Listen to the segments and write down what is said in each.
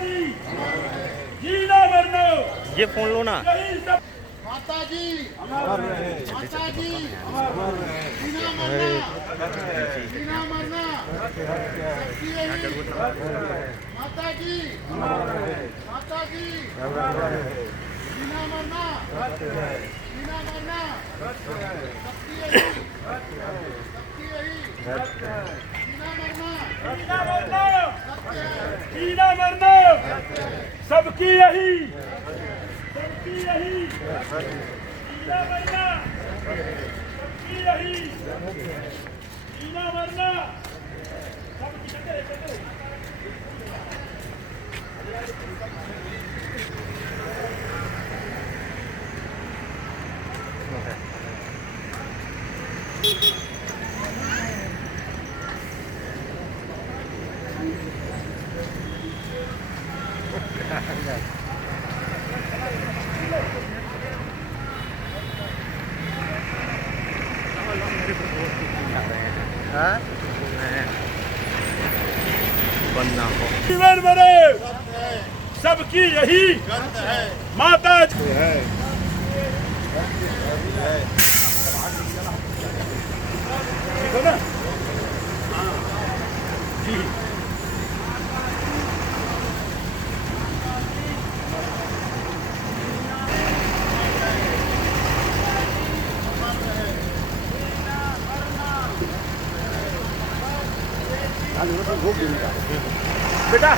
जी जीना मरना ये फोन लो ना। यही सब माता जी अमर रहे माता जी अमर रहे जीना मरना सबकी यही माता जी माता जी जीना मरना सबकी यही जीना मरना जीना मरना जीना मरना सबकी यही जीना मरना सबकी यही जीना मरना बनना हो जीवन मरे सबकी यही माता है ना जी बेटा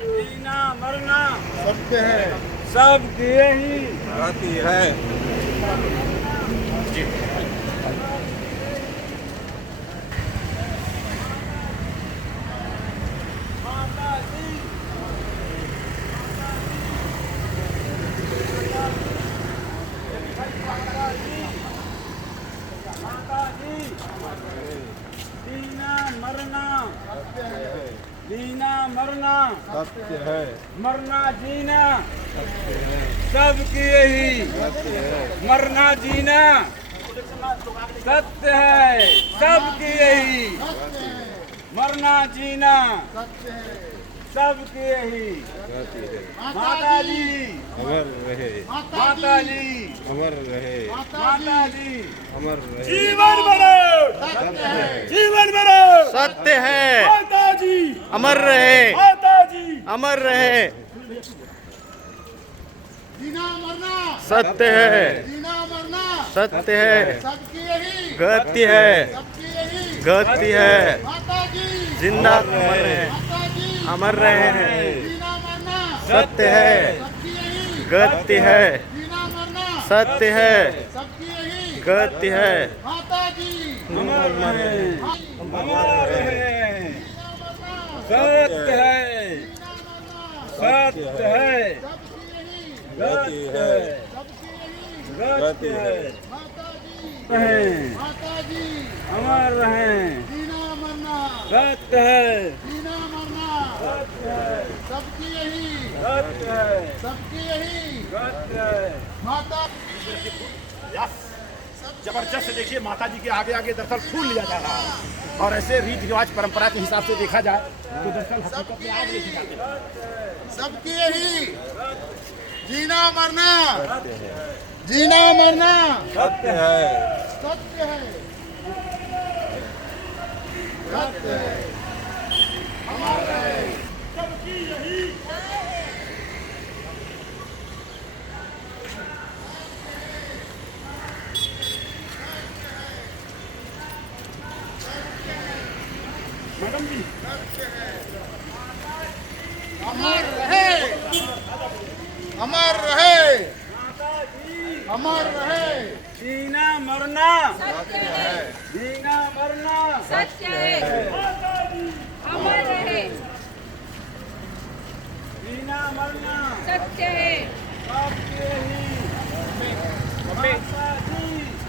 जीना मरना सत्य है सबकी यही आती है जीना मरना जीना मरना सत्य है मरना जीना सबकी यही मरना जीना सत्य है सबकी यही मरना जीना सबकी यही माता जी अमर रहे माता जी अमर रहे माता जी अमर रहे जीवन मरो जीवन मरो सत्य है माता जी अमर रहे माता जी अमर रहे जीना मरना सत्य है जीना मरना सत्य है सबकी यही गति है सबकी यही गति है माता जी जिंदा अमर रहे माता जी अमर रहे हैं जीना मरना सत्य है सबकी यही गति है जीना मरना सत्य है सबकी यही गति है माता जी अमर रहे अमर रहे जीना मरना सत्य है जीना मरना सत्य है सबकी यही सत्य है सबकी यही सत्य है माता जी रहे माता जी अमर रहे जीना मरना सत्य है जीना मरना सत्य है सबकी यही सत्य है सबकी यही सत्य है माता जबरदस्त देखिए माता जी के आगे आगे दरअसल फूल लिया जा रहा है और ऐसे रीति रिवाज परंपरा के हिसाब से देखा जाए तो दरअसल हकीकत में आग लेके जाते हैं सबकी यही जीना मरना जीना मरना सत्य है सत्य है सत्य है सबकी यही मैडम जी अमर रहे अमर रहे अमर रहे जीना मरना सत्य है जीना मरना सत्य है अमर रहे जीना मरना सत्य है सबके ही माता जी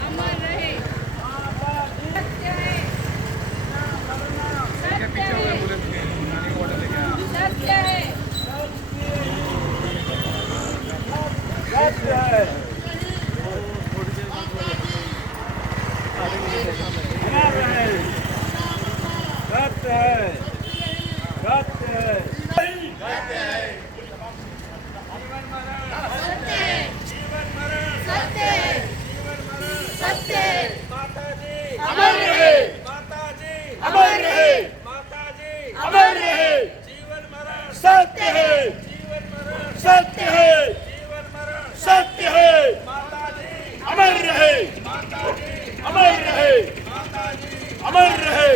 अमर रहे माता जी सत्य है जीना मरना सत्य है सत्य है सत्य है अमर रहे सत्य है अमर रहे, अमर रहे, अमर रहे, सत्य है, सत्य है, सत्य है, अमर रहे, अमर रहे, अमर रहे,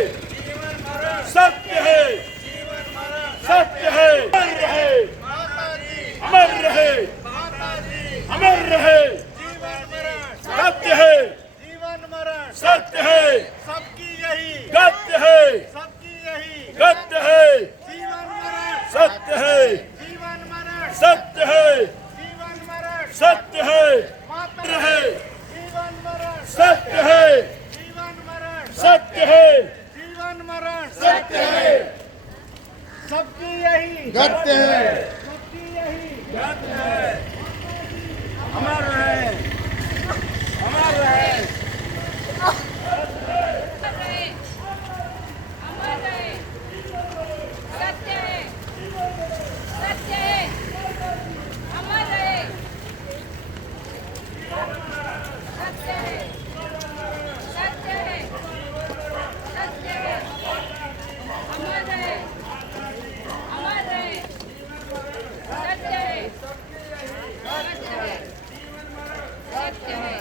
सत्य है, सत्य है, अमर रहे, अमर रहे, अमर रहे, सत्य है, सत्य है, सबकी यही सत्य है, सबकी यही सत्य है, जीवन मरण सत्य है, जीवन मरण सत्य है, जीवन मरण सत्य है, माता रहे, जीवन मरण सत्य है, जीवन मरण सत्य है, जीवन मरण सत्य है, सबकी यही सत्य है, सबकी यही सत्य है, अमर रहे, अमर रहे, अमर रहे, सत्य है, सत्य है, अमर रहे, सत्य है, सत्य है, सत्य है, अमर रहे, अमर रहे, सत्य है, सत्य है, सत्य है,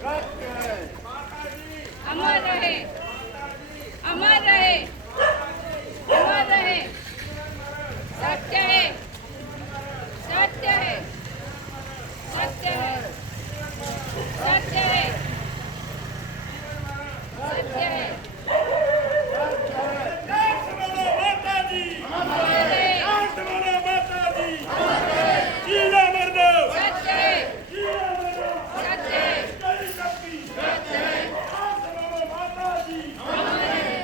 सत्य है, अमर रहे, अमर रहे, अमर रहे, सत्य है, सत्य है, सत्य है, सत्य है, सत्य है, माता जी, अमर रहे, माता जी, जीना मरना, सत्य है, सत्य है, जय शक्ति, सत्य है, माता जी, अमर रहे,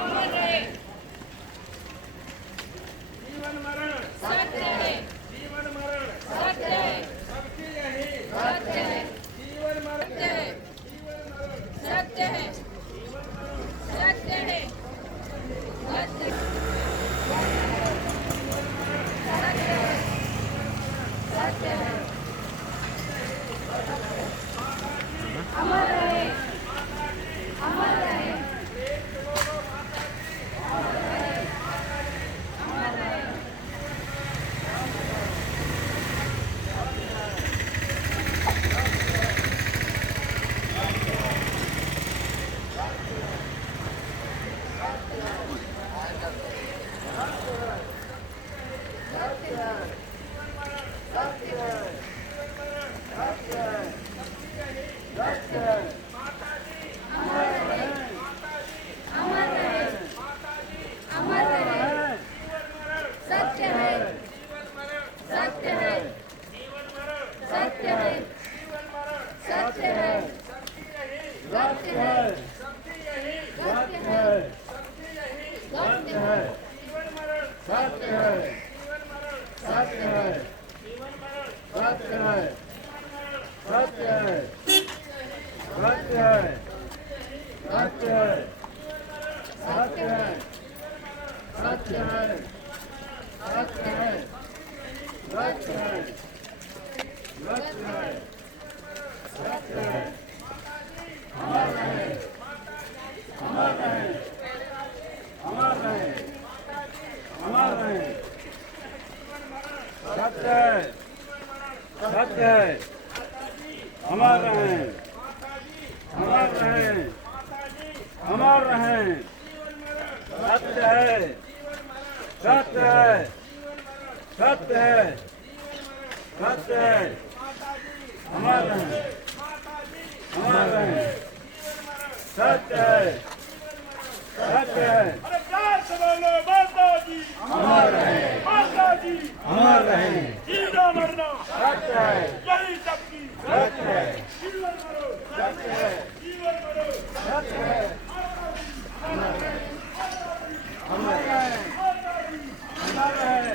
अमर रहे, जीवन मरण, सत्य है, जीवन मरण, सत्य है, सबकी यही, सत्य है, जीवन मरण, सत्य है, सत्य है, सत्य है, सत्य है, सत्य है, अमर रहे, अमर रहे, अमर रहे, अमर रहे, अमर रहे, सत्य है, सत्य है, सत्य है, सत्य है, सत्य है, सत्य है, सत्य है, सत्य है, सत्य है, सत्य है, सत्य है, सत्य है, सत्य है, सत्य है, सत्य है, सत्य है, सत्य है, सत्य है, सत्य है, अमर रहे, अमर रहे, अमर रहे, अमर रहे, सत्य है, सत्य है, अमर रहे, अमर रहे, अमर रहे, सत्य है, सत्य है, सत्य है, सत्य है, अमर रहे, अमर रहे, सत्य है, सत्य है, माता जी, अमर रहे, माता जी, अमर रहे, जीना मरना, सत्य है, यही शक्ति, सत्य है, जीवन मरो, सत्य है, जीवन मरो, सत्य है, अमर रहे, अमर रहे, अमर रहे,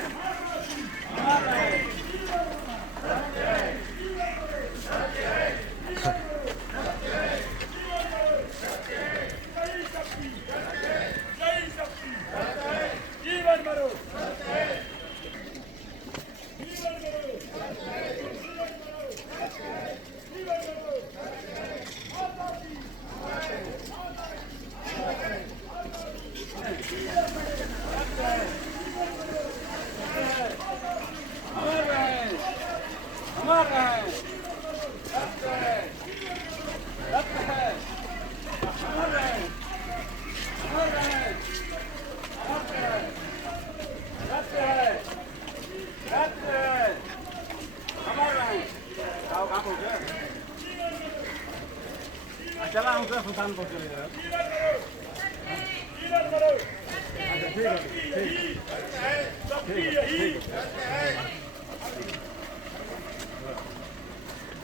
अमर रहे, सत्य है, सत्य है, सत्य है, सत्य है, यही शक्ति, शमशान पहुंचेगा।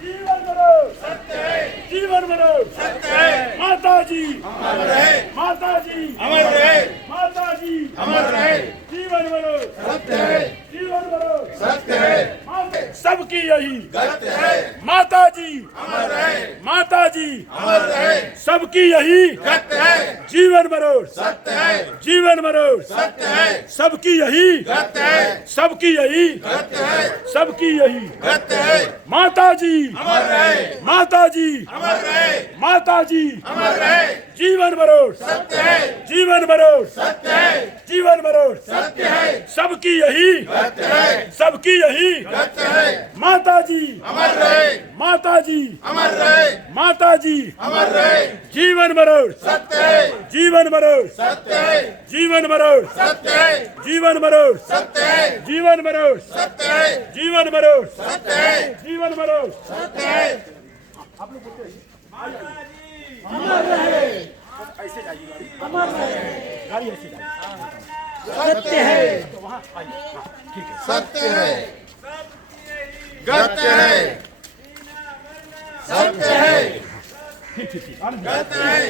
जीवन मरो सत्य है, जीवन मरो सत्य है, माता जी अमर रहे, माता जी अमर रहे, माता जी अमर रहे, जीवन मरो सत्य है, जीवन मरो सत्य है, सबकी यही गत है, माता जी अमर रहे, माता जी अमर रहे, सबकी यही गत है, जीवन मरो सत्य है, जीवन मरो सत्य है, सबकी यही गत है, सबकी यही गत है, सबकी यही गत है, माता जी अमर रहे, माता जी अमर रहे, माता जी अमर रहे, जीवन मरो सत्य है, जीवन मरो सत्य है, जीवन मरो सत्य है, सबकी यही गत है, सबकी यही गत है, माता जी अमर रहे, माता जी अमर रहे, माता जी अमर रहे, जीवन मरो सत्य है, जीवन मरो सत्य है, जीवन मरो सत्य है, जीवन मरो सत्य है, जीवन मरो सत्य है, जीवन मरो सत्य है, जीवन मरो सत्य है। आप लोग बोलते हैं अमर रहे, ऐसे जाइए गाड़ी, अमर रहे, गाड़ी ऐसे जाइए, सत्य है, तो वहाँ आइए, ठीक है, सत्य है, गत है, सत्य है, ठीक ठीक ठीक, गत है,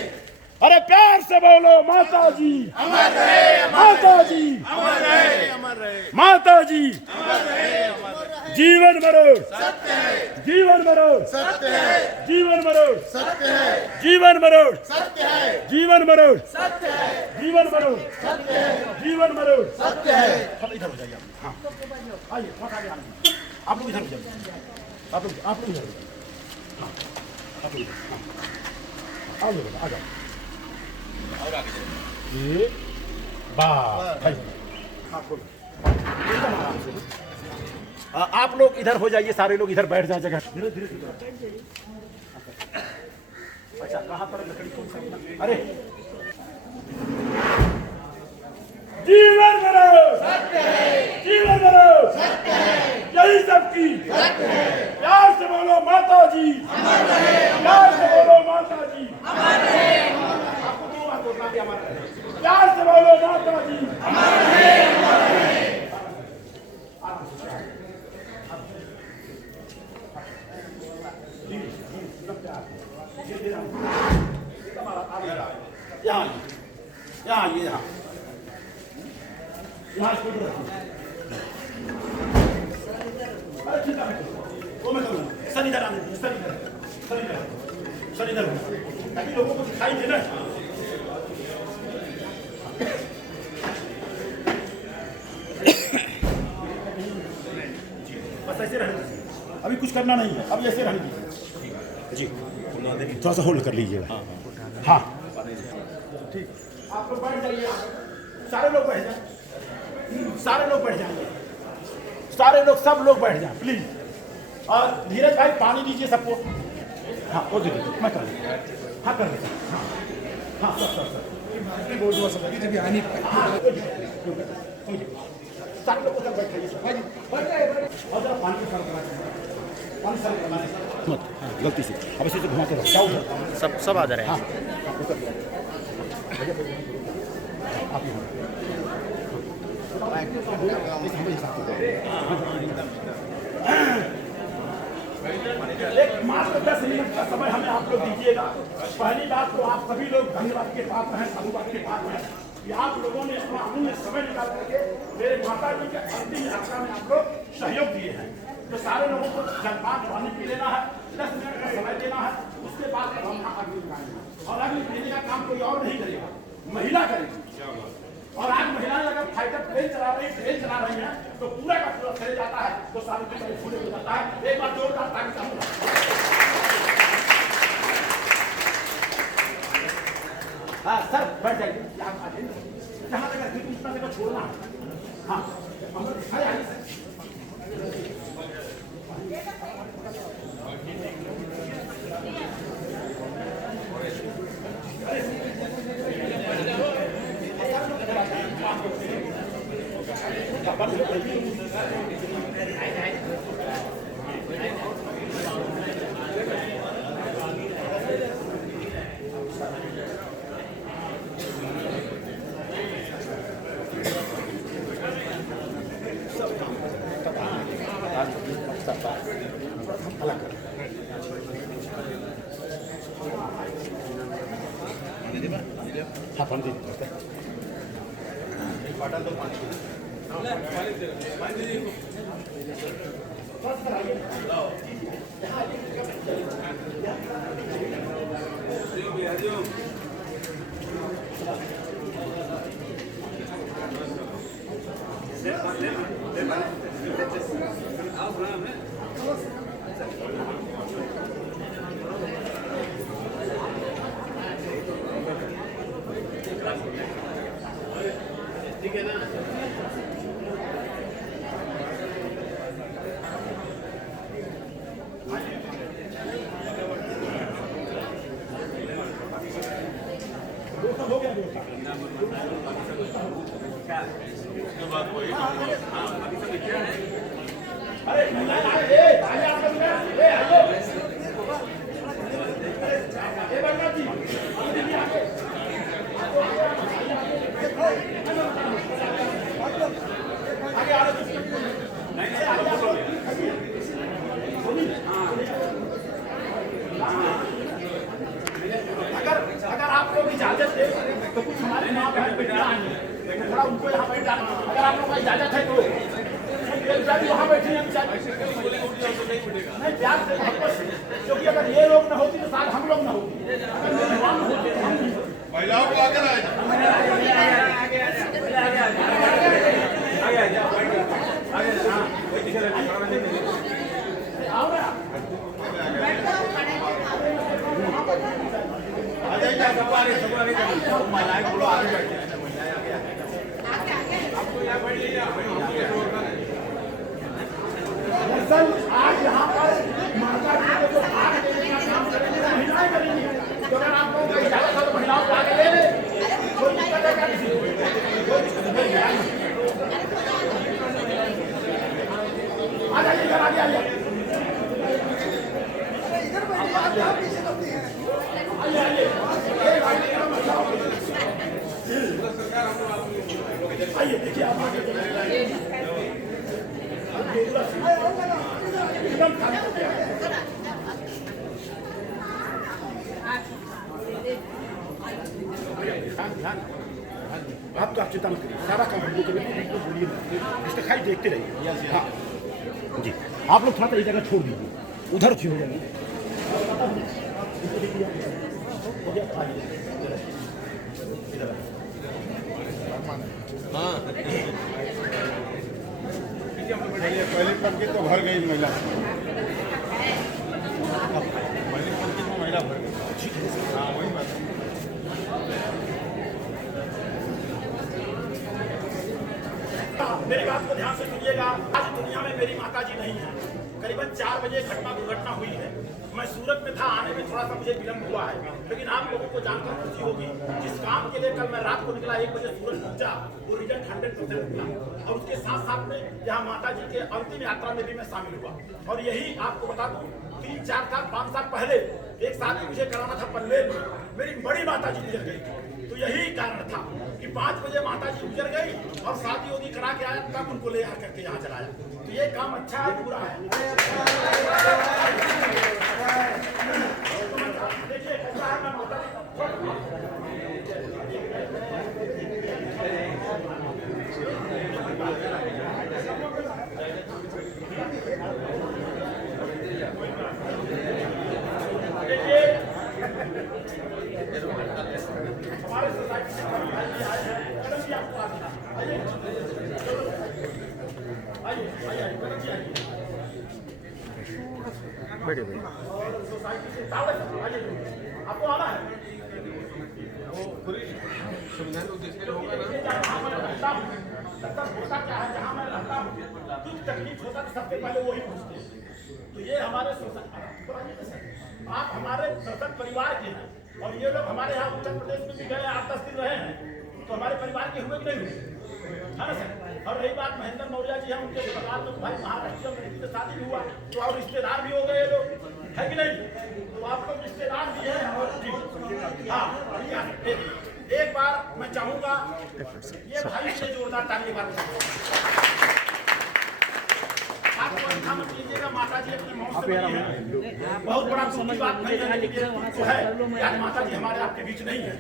अरे प्यार से बोलो माता जी अमर रहे, माता जी अमर रहे, अमर रहे, माता जी जीवन मरो सत्य है, जीवन मरो सत्य है, जीवन मरो सत्य है, जीवन मरो सत्य है, जीवन मरो सत्य है, जीवन मरो सत्य है, जीवन मरो सत्य है। सब इधर हो जाइए आप। हाँ आइए थोड़ा आगे आइए, आप लोग इधर हो जाइए, आप लोग इधर हो जाइए, हाँ आप लोग इधर, हाँ आ जाओ आ जाओ और आगे एक बार हाँ खोलो एकदम आराम से। आप लोग इधर हो जाइए, सारे लोग इधर बैठ जाए जगह, धीरे धीरे धीरे। अच्छा कहाँ पर लकड़ी कौन सा? अरे जीवन मरो सत्य है, जीवन मरो सत्य है, यही सबकी सत्य है, प्यार से बोलो माता जी अमर रहे, प्यार से बोलो माता जी अमर रहे, आपको दो बार बोलना है अमर रहे, प्यार से बोलो माता जी अमर रहे, अमर रहे। यहाँ यहाँ ये यहाँ यहाँ स्पीड रखिए। अरे ठीक है वो मैं करूँगा, सर इधर आने दीजिए, सर इधर, सर इधर, सर इधर, ताकि लोगों को दिखाई दे ना। बस ऐसे रहने दीजिए, अभी कुछ करना नहीं है, अभी ऐसे रहने दीजिए जी, थोड़ा सा होल्ड कर लीजिएगा। हाँ ठीक, आप लोग बैठ जाइए, सारे लोग बैठ जाए, सारे लोग बैठ जाएंगे, सारे लोग सब लोग बैठ जाए प्लीज। और धीरज भाई पानी दीजिए सबको। हाँ वो दीजिए, मैं कर लेता, हाँ कर लेता, हाँ हाँ सर सर सर सारे लोग उधर बैठ जाइए और जरा पानी सर्व करना चाहिए, पानी सर्व करना है मत गलती से, अब इसे घुमाते रहो, क्या उधर सब आ जा रहे हैं। हाँ आप यहाँ एक मात्र 10 मिनट का समय हमें आप लोग दीजिएगा। पहली बात तो आप सभी लोग धन्यवाद के पात्र हैं, साधुवाद के पात्र हैं कि आप लोगों ने अपना अमूल्य समय निकाल करके मेरे माता जी के अंतिम यात्रा में आप लोग सहयोग दिए हैं। तो सारे लोगों को जलपान पानी पी लेना है, 10 मिनट का समय देना है, उसके बाद हम यहाँ अग्नि लगाएंगे और अग्नि देने का काम कोई और नहीं करेगा, महिला करेगी। और आज महिलाएं अगर फाइटर प्लेन चला रही हैं तो पूरा का पूरा चले जाता है, तो सारे फूले हो जाता है। एक बार जोरदार ताली चाहूंगा। हाँ सर बैठ जाइए, जहाँ तक इतना जगह छोड़ना है। हाँ हम लोग दिखाए आइए सर। अगर आप लोग इजाजत दे तो कुछ हमारे माँ बहन बेटियां आएंगी, थोड़ा उनको यहाँ बैठ जाना, अगर आप लोग का इजाजत है तो वहाँ बैठी है नहीं प्यार से वापस, क्योंकि अगर ये लोग न होती तो शायद हम लोग न होती, महिलाओं को आकर आए महिलाएं बोलो आगे बैठे दरअसल आज यहाँ पर माता जी को जो भाग देने का काम करेंगे वो महिलाएं करेंगी, तो अगर आप लोगों को इजाजत है तो महिलाओं को आगे ले ले, कोई दिक्कत है क्या किसी को? कोई दिक्कत नहीं है। आ जाइए इधर, आगे आइए, आइए देखिए आप आगे एकदम खाने को तैयार है। आप तो आप चिंता मत करिए, सारा काम हम लोग करेंगे, बोलिए दिखाई देखते रहिए। हाँ जी, आप लोग थोड़ा सा एक जगह छोड़ दीजिए, उधर हो जाएंगे। हाँ पहले पंक्ति तो भर गई महिला, पहले पंक्ति में महिला भर गई। हाँ वही बात। मेरी बात को ध्यान से सुनिएगा, आज दुनिया में मेरी माता जी नहीं है। करीबन 4 बजे दुर्घटना हुई है। मैं सूरत में था, आने में थोड़ा सा मुझे विलम्ब हुआ है, लेकिन आप लोगों को जानकर खुशी होगी जिस काम के लिए कल मैं रात को निकला 1 बजे सूरत पहुंचा, वो रिजल्ट 100% निकला। और उसके साथ साथ में यहाँ माता जी के अंतिम यात्रा में भी मैं शामिल हुआ। और यही आपको बता दूं, 3, 4 साल 5 साल पहले एक शादी मुझे कराना था पनवेल में, मेरी बड़ी माता जी गुजर गई थी। तो यही कारण था कि 5 बजे माता जी गुजर गई और शादी वादी करा के आया, तब उनको ले आकर के यहाँ चलाया। तो ये काम अच्छा है, बुरा है? देखिए कैसा है, मैं माता जी हमारे सोसाइटी से आए हैं, मैडम जी आपको आइए, मैडम जी आइए, बैठिए बैठिए। और सोसाइटी से आइए, आपको आना है। सुविधा तो जिसके लिए होगा ना, जहाँ मैं रहता हूँ, होता क्या है, जहाँ मैं रहता हूँ दुख तकलीफ होता तो सबसे पहले वही पूछते हैं। तो ये हमारे आप हमारे सशक्त परिवार के हैं, और ये लोग हमारे यहाँ उत्तर प्रदेश में भी गए 8-10 दिन रहे हैं, तो हमारे परिवार के हुए कि नहीं हुए, है ना सर? और रही बात महेंद्र मौर्य जी हैं, उनके परिवार में भाई महाराष्ट्र में लड़की से शादी भी हुआ, तो और रिश्तेदार भी हो गए लोग, है कि नहीं? तो आप लोग रिश्तेदार भी हैं। और जी हाँ, एक बार मैं चाहूंगा ये भाई से जोरदार ताली मारो। आप पंखा मत लीजिएगा, माता जी अपने मौत से बनी है। बहुत बड़ा दुख की बात नहीं है, लेकिन जो है आज माता जी हमारे आपके बीच नहीं है।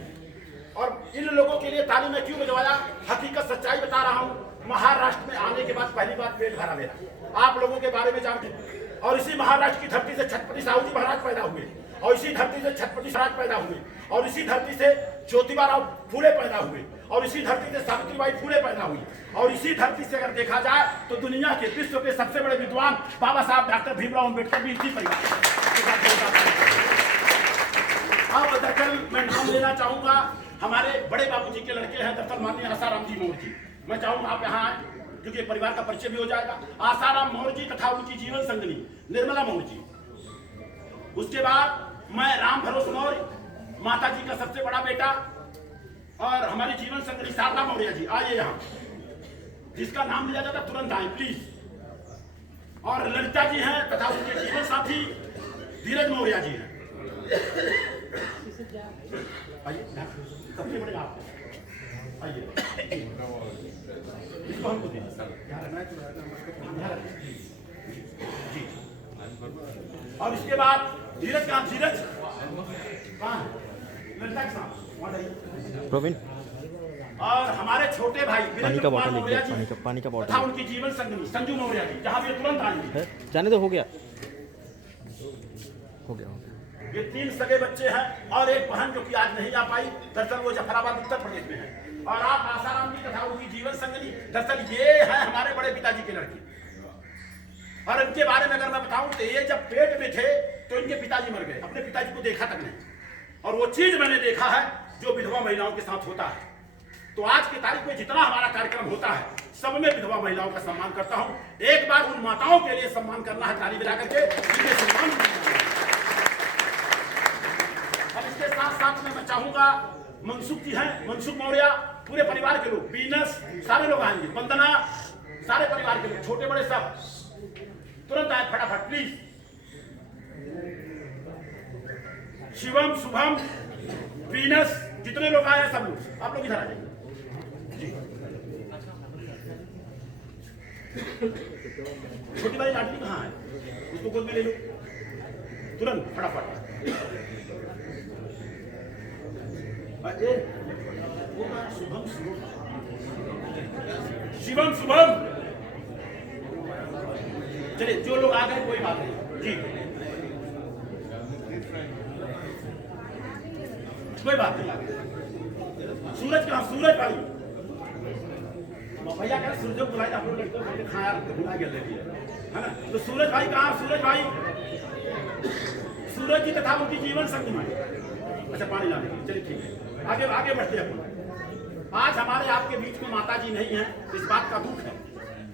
और इन लोगों के लिए ताली मैं क्यों बजवाया, हकीकत सच्चाई बता रहा हूँ। महाराष्ट्र में आने के बाद पहली बार पेट भरा मेरा, आप लोगों के बारे में जानते हैं। और इसी महाराष्ट्र की धरती से छत्रपति साहू जी महाराज पैदा हुए, और इसी धरती से छत्रपति महाराज पैदा हुए, और इसी धरती से ज्योतिबा राव फूले पैदा हुए, और इसी धरती से सावित्रीबाई फूले पैदा हुई, और इसी धरती से अगर देखा जाए तो दुनिया के विश्व के सबसे बड़े विद्वान बाबा साहब डॉक्टर भीमराव अम्बेडकर भी इसी परिवार। अब दरअसल मैं नाम लेना चाहूंगा, हमारे बड़े बाबूजी के लड़के हैं दरअसल माननीय आसाराम जी मौर्य जी। मैं चाहूंगा आप यहाँ आए, क्योंकि परिवार का परिचय भी हो जाएगा। आसाराम मौर्य जी तथा उनकी जीवन संगनी निर्मला मौर्य जी। उसके बाद मैं राम भरोस मौर्य, माता जी का सबसे बड़ा बेटा, और हमारी जीवन संगनी शारदा मौर्य जी। आइए यहाँ, जिसका नाम लिया जाता तुरंत आए प्लीज। और ललिता जी हैं तथा उनके जीवन साथी धीरज मौर्य जी हैं। आइए, सबसे बड़े आप आइए, इसको हमको दीजिए सर। जी, और इसके बाद धीरज कहाँ, धीरज कहाँ है, ललिता के साथ प्रवीण, और हमारे छोटे भाई पानी का बॉटल मौर्य जी पानी का बॉटल तथा उनकी जीवन संगनी संजू मौर्य जी, जहाँ भी तुरंत आएंगे। है, जाने दो, हो गया। ये 3 सगे बच्चे हैं, और एक बहन जो कि आज नहीं आ पाई, दरअसल वो जफराबाद उत्तर प्रदेश में है। और आप आसाराम जी तथा उनकी जीवन संगनी, दरअसल ये है हमारे बड़े पिताजी के लड़के। और इनके बारे में अगर मैं बताऊं तो ये जब पेट में थे तो इनके पिताजी मर गए, अपने पिताजी को देखा तक नहीं। और वो चीज मैंने देखा है जो विधवा महिलाओं के साथ होता है। तो आज की तारीख में जितना हमारा कार्यक्रम होता है, सब में विधवा महिलाओं का सम्मान करता हूं। एक बार उन माताओं के लिए सम्मान करना है, ताली बजा करके इनके सम्मान। अब इसके साथ साथ में मैं चाहूंगा मनसुख जी हैं, मनसुख मौर्य, पूरे परिवार के लोग, बीनस सारे लोग आएंगे, वंदना सारे परिवार के लोग, छोटे बड़े सब तुरंत आए फटाफट प्लीज। शिवम, शुभम, बीनस, जितने लोग आए हैं सब लोग, आप लोग इधर आ जाइए जी। छोटी वाली लाडली कहाँ है, उसको गोद में ले लो तुरंत फटाफट। शुभम, शिवम, शुभम, चलिए जो लोग आ गए कोई बात नहीं जी, कोई बात नहीं। सूरज कहाँ, सूरज भाई, भैया कह सूरज को बुलाए, आप लोग लड़के खाया बुला के ले है ना। तो सूरज भाई कहाँ, सूरज भाई, सूरज जी तथा उनकी जीवन संगनी। अच्छा पानी लाने, चलिए ठीक है, आगे आगे बढ़ते हैं। आज हमारे आपके बीच में माता जी नहीं है, इस बात का दुख है,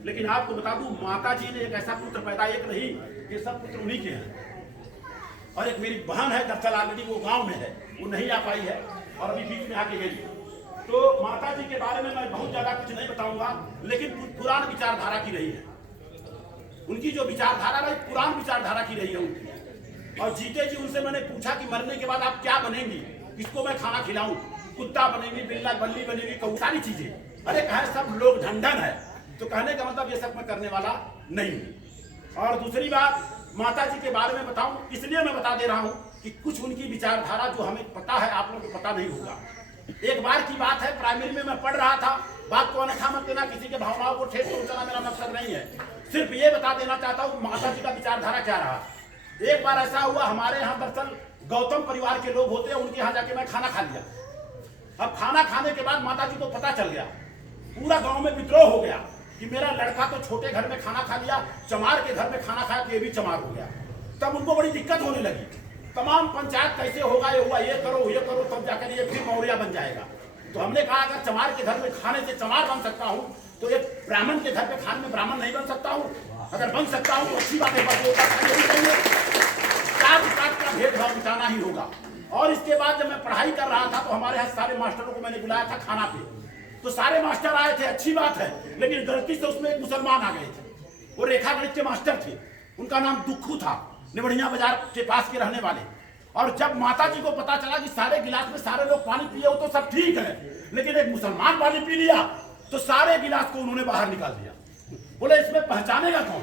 लेकिन आपको बता दूं माता जी ने एक ऐसा पुत्र पैदा, एक नहीं ये सब पुत्र उन्हीं के हैं। और एक मेरी बहन है, दरअसल ऑलरेडी वो गांव में है, वो नहीं आ पाई है और अभी बीच में आके गई। तो माता जी के बारे में मैं बहुत ज्यादा कुछ नहीं बताऊंगा, लेकिन पुरान विचारधारा की रही है उनकी, जो विचारधारा रही पुरान विचारधारा की रही है उनकी। और जीते जी उनसे मैंने पूछा कि मरने के बाद आप क्या बनेंगी, किसको मैं खाना खिलाऊं, कुत्ता बनेगी, बिल्ला बल्ली बनेगी, कौ सारी चीजें। अरे कहे सब लोग ढंढन है, तो कहने का मतलब ये सब मैं करने वाला नहीं हूं। और दूसरी बात माता जी के बारे में बताऊं, इसलिए मैं बता दे रहा हूं कि कुछ उनकी विचारधारा जो हमें पता है आप लोगों को पता नहीं होगा। एक बार की बात है, प्राइमरी में मैं पढ़ रहा था, बात को अनखा मत देना, किसी के भावनाओं को ठेस पहुंचाना मेरा मकसद नहीं है, सिर्फ ये बता देना चाहता हूँ माता जी का विचारधारा क्या रहा। एक बार ऐसा हुआ, हमारे यहाँ दरअसल गौतम परिवार के लोग होते हैं, उनके यहाँ जाके मैं खाना खा लिया। अब खाना खाने के बाद माता जी को पता चल गया, पूरा गांव में विद्रोह हो गया कि मेरा लड़का तो छोटे घर में खाना खा लिया, चमार के घर में खाना खाया तो ये भी चमार हो गया। तब उनको बड़ी दिक्कत होने लगी, तमाम पंचायत कैसे होगा, ये हुआ, ये करो तब जाकर ये फिर मौर्य बन जाएगा। तो हमने कहा अगर चमार के घर में खाने से चमार बन सकता हूँ तो एक ब्राह्मण के घर पे खाने में ब्राह्मण नहीं बन सकता हूँ? अगर बन सकता हूँ तो अच्छी बात है, जात का भेदभाव मिटाना ही होगा। और इसके बाद जब मैं पढ़ाई कर रहा था तो हमारे यहाँ सारे मास्टरों को मैंने बुलाया था खाना पे, तो सारे मास्टर आए थे, अच्छी बात है, लेकिन गलती से उसमें एक मुसलमान आ गए थे। वो रेखा गणित के मास्टर थे, उनका नाम दुखू था, निबढ़िया बाजार के पास के रहने वाले। और जब माता जी को पता चला कि सारे गिलास में सारे लोग पानी पिए हो तो सब ठीक है, लेकिन एक मुसलमान पानी पी लिया तो सारे गिलास को उन्होंने बाहर निकाल दिया। बोले इसमें पहचानेगा कौन?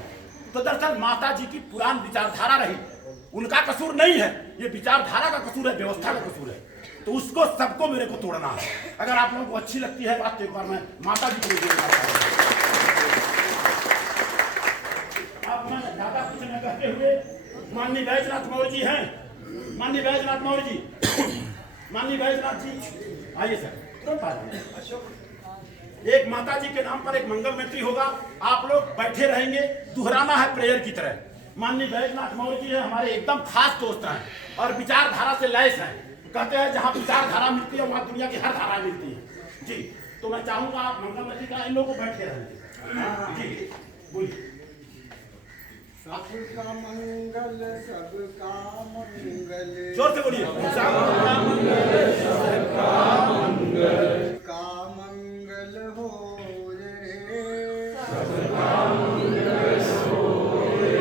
तो दरअसल माता जी की पुरानी विचारधारा रही, उनका कसूर नहीं है, ये विचारधारा का कसूर है, व्यवस्था का कसूर है। तो उसको सबको मेरे को तोड़ना है। अगर आप लोगों को अच्छी लगती है बात तो एक बार मैं माता जी को आप मैं ज्यादा कुछ न कहते हुए माननीय बैजनाथ मौर्य जी हैं, माननीय बैजनाथ मौर्य जी, माननीय बैजनाथ जी आइए सर, तुरंत आइए। एक माता जी के नाम पर एक मंगल मैत्री होगा, आप लोग बैठे रहेंगे, दोहराना है प्रेयर की तरह। माननीय बैजनाथ मौर्य जी है, हमारे एकदम खास दोस्त हैं और विचारधारा से लैस हैं। कहते हैं जहाँ विचारधारा मिलती है वहाँ दुनिया की हर धारा मिलती है जी। तो मैं चाहूंगा आप मंगल मैत्री का इन लोगों को बैठे रहेंगे जी, बोलिए। सबका मंगल सबका मंगल, जोर से बोलिए। सबका मंगल सबका मंगल, का मंगल हो रे, सबका मंगल हो रे।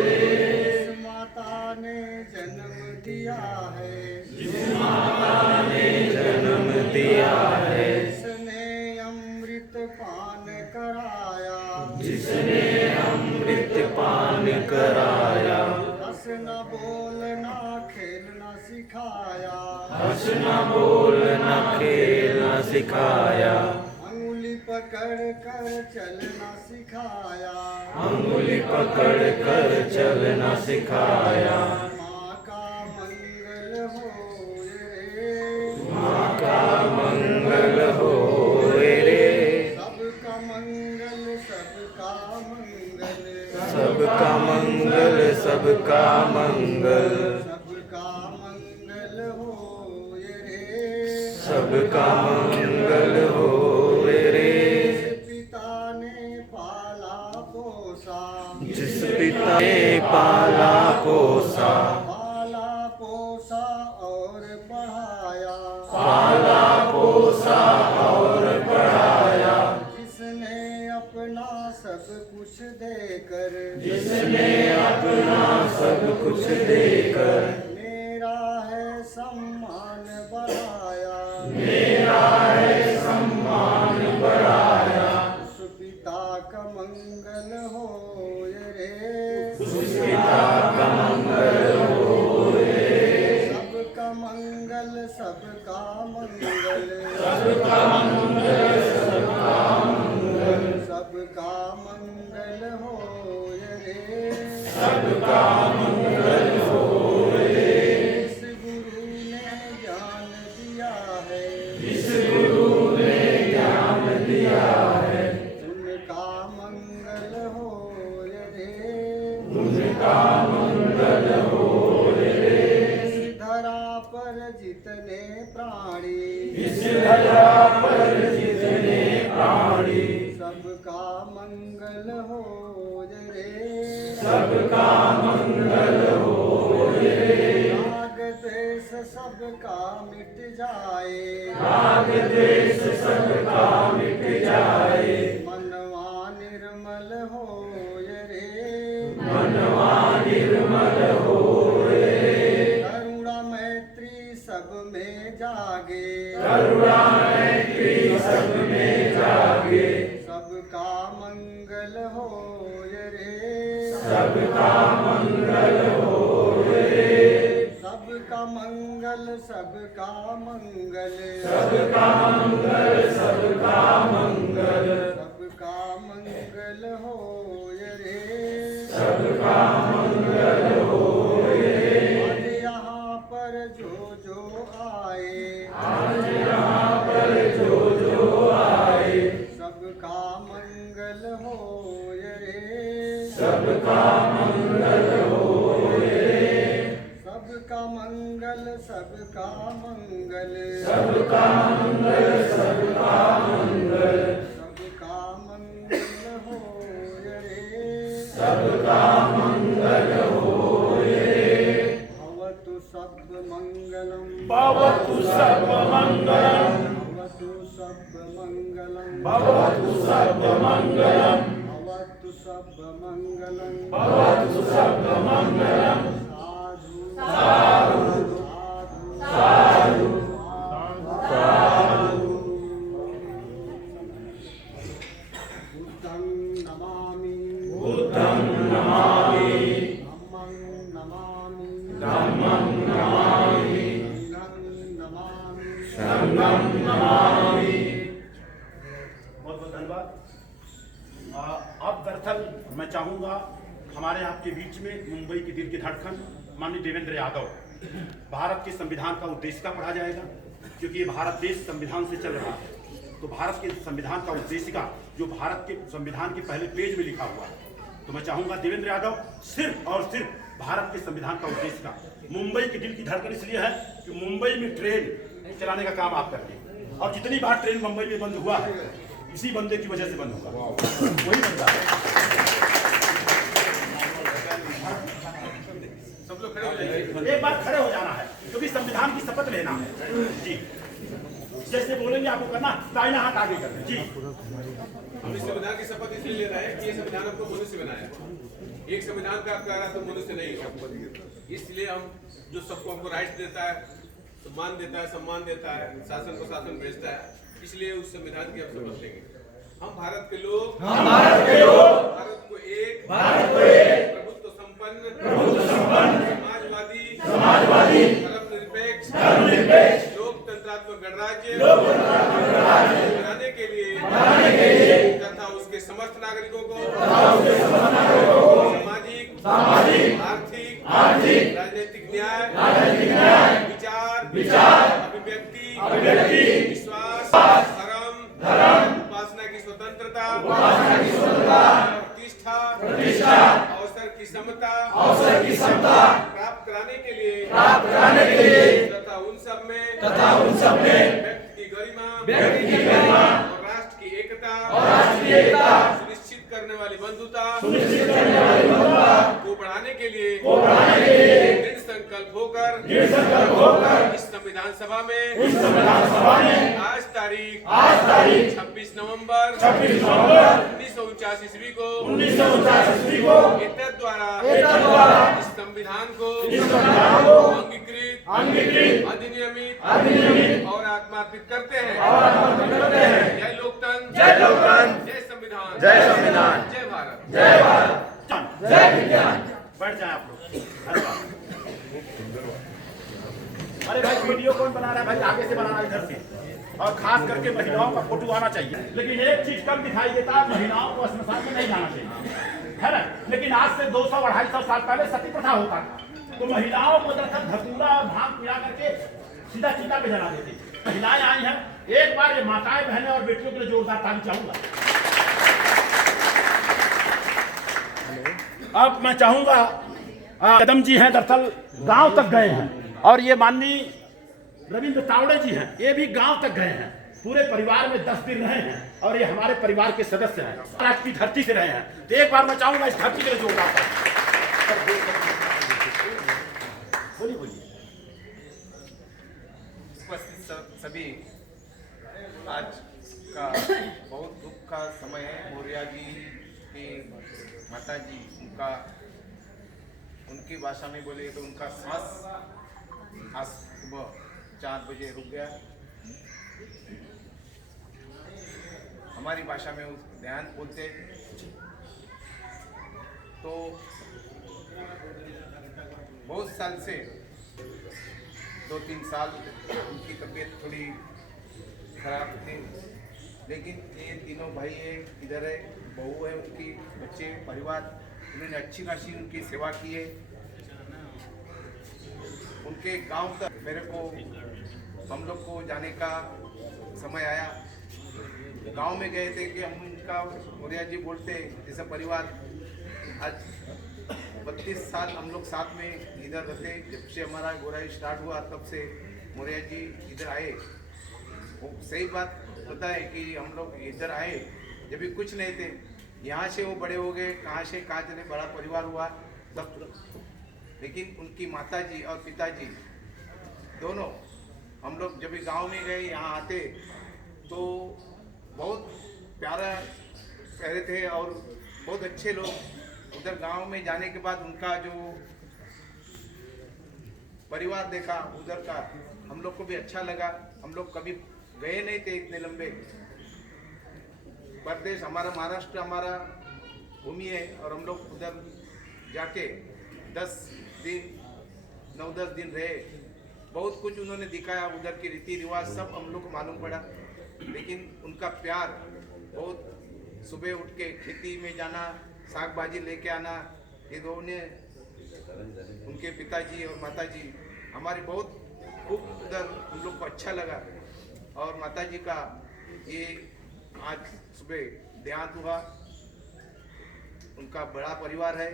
जिस माता ने जन्म दिया है, जिस माता ने जन्म दिया है, जिसने अमृत पान कराया, जिसने अमृत पान कराया, हंसना बोलना खेलना सिखाया, हंसना बोलना खेलना सिखाया, अंगुली पकड़ कर चलना सिखाया, अंगुली पकड़ कर चलना सिखाया। माँ का मंगल हो रे, माँ का मंगल हो रे, सबका मंगल सबका मंगल, सबका मंगल सबका मंगल, सबका मंगल हो रे, सबका मंगल हो रे। जिस पिता ने पाला पोसा, जिस पिता ने पाला पोसा, पाला पोसा और पढ़ाया, पाला पोसा और पढ़ाया, जिसने अपना सब कुछ देकर, जिसने अपना सब कुछ देकर, मेरा है सम्मान बढ़ाया, मेरा है सम्मान बढ़ाया। उस पिता का मंगल हो रे, उस पिता का मंगल हो रे, सबका मंगल सबका मंगल, सबका मंगल सबका मंगल, सबका मंगल हो रे, सबका मंगल हो रे। इस गुरु ने ज्ञान दिया है, इस गुरु ने ज्ञान दिया है, उनका मंगल हो रे, उनका मंगल हो रे। इस धरा पर जितने प्राणी, इस धरा पर जितने प्राणी, सबका मंगल हो रे, सबका मंगल हो रे। राग द्वेष सबका मिट जाए, राग द्वेष सबका मिट जाए, मनवा निर्मल हो रे, मनवा निर्मल हो रे। करुणा मैत्री सब में जागे, करुणा मैत्री सब में जागे, सबका मंगल हो रे, सबका मंगल हो रे। सबका मंगल सबका मंगल, सबका मंगल सबका मंगल, सबका मंगल हो रे, सबका मंगल हो रे। आज यहाँ पर जो आए, आज यहाँ पर जो आए, सबका मंगल हो रे, सबका मंगल हो रे। सबका मंगल सबका मंगल, सबका मंगल सबका मंगल, सबका मंगल हो रे, सबका मंगल हो रे। भवतु सब मंगलम, भवतु सब मंगलम, भवतु सब मंगलम, भवतु सब मंगलम, भवतु सब मंगलम, भवतु सब मंगलम। साधु साधु बुद्धं नमामि धम्मं नमामि संघं नमामि। बहुत बहुत धन्यवाद। अब दरअसल मैं चाहूँगा हमारे आपके बीच में मुंबई की दिल की धड़कन माननीय देवेंद्र यादव भारत के संविधान का उद्देशिका पढ़ा जाएगा, क्योंकि ये भारत देश संविधान से चल रहा है। तो भारत के संविधान का उद्देशिका जो भारत के संविधान के पहले पेज में लिखा हुआ है, तो मैं चाहूँगा देवेंद्र यादव सिर्फ और सिर्फ भारत के संविधान का उद्देशिका। मुंबई की दिल की धड़कन इसलिए है कि मुंबई में ट्रेन चलाने का काम आप करते हैं, और जितनी बार ट्रेन मुंबई में बंद हुआ है इसी बंदे की वजह से बंद होगा, वही बंदा है। सब लोग खड़े हो जाइए, एक बार खड़े हो जाना है क्योंकि संविधान की शपथ लेना है जी। जैसे बोलेंगे आपको करना, दाहिना हाथ आगे करना जी। हम इस संविधान की शपथ इसलिए ले रहे हैं कि ये संविधान हमको मनुष्य बनाया। एक संविधान का कह रहा तो मनुष्य नहीं है, इसलिए हम जो सबको हमको राइट्स देता है, सम्मान देता है, शासन को शासन भेजता है, इसलिए उस संविधान की हम शपथ लेंगे। हम भारत के लोग भारत को एक प्रभुत्व संपन्न समाजवादी धर्मनिरपेक्ष लोकतंत्रात्मक गणराज्य बनाने के लिए तथा उसके समस्त नागरिकों को सामाजिक आर्थिक राजनीतिक न्याय विचार अभिव्यक्ति विश्वास धर्म उपासना की स्वतंत्रता प्रतिष्ठा अवसर की समता प्राप्त कराने के लिए तथा उन सब में व्यक्ति की गरिमा और राष्ट्र की एकता सुनिश्चित करने वाली बंधुता को बढ़ाने के लिए दृढ़ संकल्प होकर इस संविधान सभा में आज तारीख 26 नवंबर 1949 ईस्वी को एतद द्वारा इस संविधान को अंगीकृत अधिनियमित और आत्मार्पित करते हैं। जय लोकतंत्र, जय संविधान, जय भारत, जय विज्ञान। बैठ जाए आप लोग। धन्यवाद। अरे भाई वीडियो कौन बना रहा है भाई? आगे से बनाना, इधर से, और खास करके महिलाओं का फोटो आना चाहिए। लेकिन एक चीज कम दिखाई देता है, महिलाओं को श्मशान में नहीं जाना चाहिए, है ना। लेकिन आज से 200-250 साल पहले सती प्रथा होता था, तो महिलाओं को दरअसल धतूरा और भांग पिला करके सीधा चिता पे जला देते। महिलाएं आई हैं, एक बार ये माताएं बहनें और बेटियों के लिए जोरदार ताली चाहूंगा। अब मैं चाहूंगा कदम जी हैं, दरअसल गांव तक गए हैं, और ये माननीय रविंद्र तावड़े जी हैं, ये भी गांव तक गए हैं, पूरे परिवार में 10 दिन रहे हैं, और ये हमारे परिवार के सदस्य हैं, महाराष्ट्र की धरती से रहे हैं। तो एक बार मैं चाहूंगा इस धरती के लिए जोरदार बोलिए। उपस्थित सभी, आज का बहुत दुख का समय है। मौर्य जी की माता जी, उनकी भाषा में बोले तो उनका सांस आज सुबह 4 बजे रुक गया। हमारी भाषा में उस ध्यान बोलते तो बहुत साल से 2-3 साल उनकी तबीयत थोड़ी खराब थी, लेकिन ये तीनों भाई है, इधर है, बहू है, उनकी बच्चे, परिवार, उन्होंने अच्छी खासी उनकी सेवा की है। उनके गांव तक मेरे को, हम लोग को जाने का समय आया। गांव में गए थे कि हम उनका, मौर्य जी बोलते जैसा परिवार, आज 32 साल हम लोग साथ में इधर रहते। जब से हमारा गोराई स्टार्ट हुआ तब से मौर्य जी इधर आए। वो सही बात पता है कि हम लोग इधर आए जब भी कुछ नहीं थे, यहाँ से वो बड़े हो गए, कहाँ से कहाँ चले, बड़ा परिवार हुआ तब। लेकिन उनकी माताजी और पिताजी दोनों, हम लोग जब भी गांव में गए, यहाँ आते तो बहुत प्यारे थे और बहुत अच्छे लोग। उधर गांव में जाने के बाद उनका जो परिवार देखा उधर का, हम लोग को भी अच्छा लगा। हम लोग कभी गए नहीं थे इतने लंबे प्रदेश, हमारा महाराष्ट्र हमारा भूमि है और हम लोग उधर जाके 9-10 दिन रहे। बहुत कुछ उन्होंने दिखाया, उधर के रीति रिवाज सब हम लोग को मालूम पड़ा। लेकिन उनका प्यार बहुत, सुबह उठ के खेती में जाना, साग भाजी लेके आना, ये दोनों उनके पिताजी और माताजी हमारे बहुत खूब उधर हम लोग को अच्छा लगा। और माताजी का ये आज सुबह देहांत हुआ। उनका बड़ा परिवार है,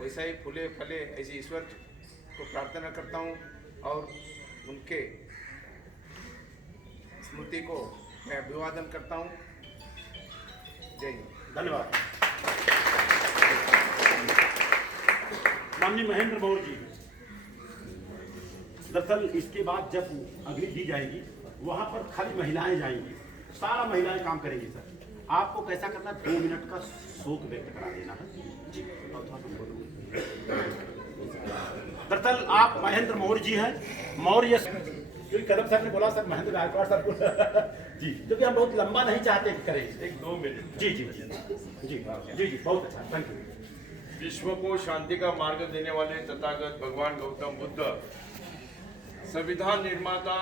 वैसा ही फूले फले ऐसे ईश्वर को प्रार्थना करता हूँ और उनके स्मृति को मैं अभिवादन करता हूँ। जय हिंद। धन्यवाद। माननीय महेंद्र मौर्य जी, दरअसल इसके बाद जब अगली दी जाएगी वहां पर खाली महिलाएं जाएंगी, सारा महिलाएं काम करेंगी। सर आपको कैसा करना है, 2 मिनट का शोक व्यक्त करा देना है जी। दरअसल आप महेंद्र मौर्य जी हैं। मौर्य क्योंकि कदम सर ने बोला सर महेंद्र गायकवाड़ सर को जी, क्योंकि हम बहुत लंबा नहीं चाहते करें, 1-2 मिनट। जी जी जी जी जी जी, बहुत अच्छा, थैंक यू। विश्व को शांति का मार्ग देने वाले तथागत भगवान गौतम बुद्ध, संविधान निर्माता